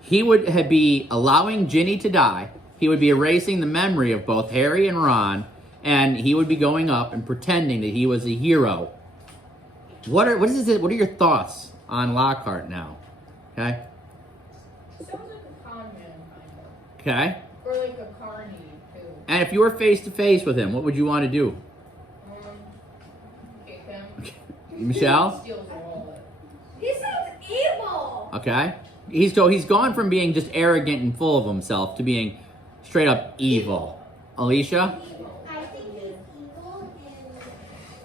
he would be allowing Ginny to die. He would be erasing the memory of both Harry and Ron, and he would be going up and pretending that he was a hero. What are your thoughts on Lockhart now? Okay? Sounds like a con man, kind of. Okay? Or like a carny, too. And if you were face to face with him, what would you want to do? Kick him. Michelle? Steals the wallet. He sounds evil! Okay. He's gone from being just arrogant and full of himself to being straight up evil. Alicia? I think he's evil and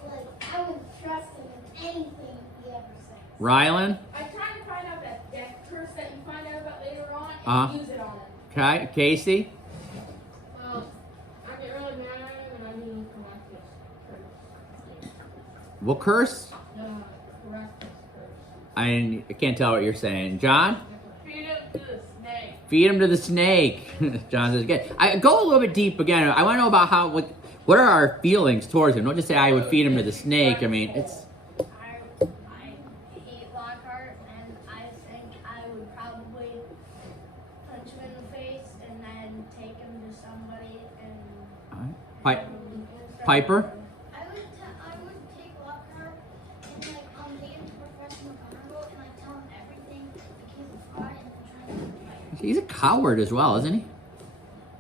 like I would trust him in anything he ever says. Rylan? I tried to find out that death curse that you find out about later on and Uh-huh. use it on him. Okay. Casey? Well, I get really mad at him and I do correct this curse. What curse? Correct this curse. I can't tell what you're saying. John? Feed him to the snake. Feed him to the snake. John says, "Good." I go a little bit deep again. I want to know about what are our feelings towards him. Don't just say I would feed him to the snake. I mean, it's I hate Lockhart, and I think I would probably punch him in the face and then take him to somebody and. Piper. I would take Lockhart and like lead him to Professor McGonagall and like tell him everything like he's a fraud and trying to fight. He's a coward as well, isn't he?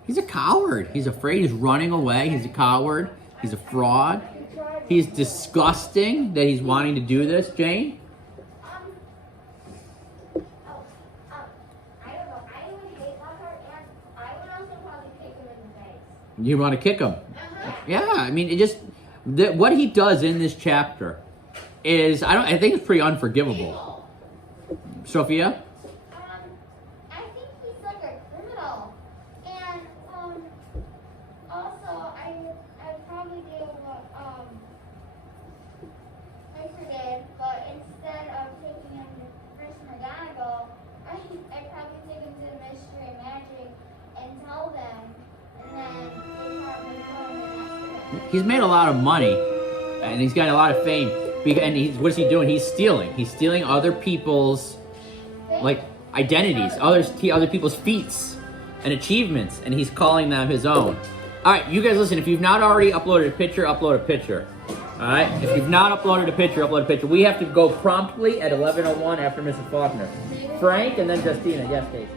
He's a coward. He's afraid. He's running away. He's a coward. He's a fraud. He's disgusting that he's wanting to do this, Jane. I don't know. I would hate Lockhart, and I would also probably kick him in the face. You want to kick him? Yeah, I mean, what he does in this chapter is I think it's pretty unforgivable. Sophia? I think he's like a criminal, and also I'd probably do what Piper did, but instead of taking him to Professor McGonagall, I'd probably take him to the Ministry of Magic and tell them, and then they'd probably put him in Azkaban. He's made a lot of money, and he's got a lot of fame. And what's he doing? He's stealing. He's stealing other people's identities, other people's feats and achievements, and he's calling them his own. All right, you guys listen. If you've not already uploaded a picture, upload a picture. All right. If you've not uploaded a picture, upload a picture. We have to go promptly at 11:01 after Mrs. Faulkner. Frank and then Justina. Yes, Casey.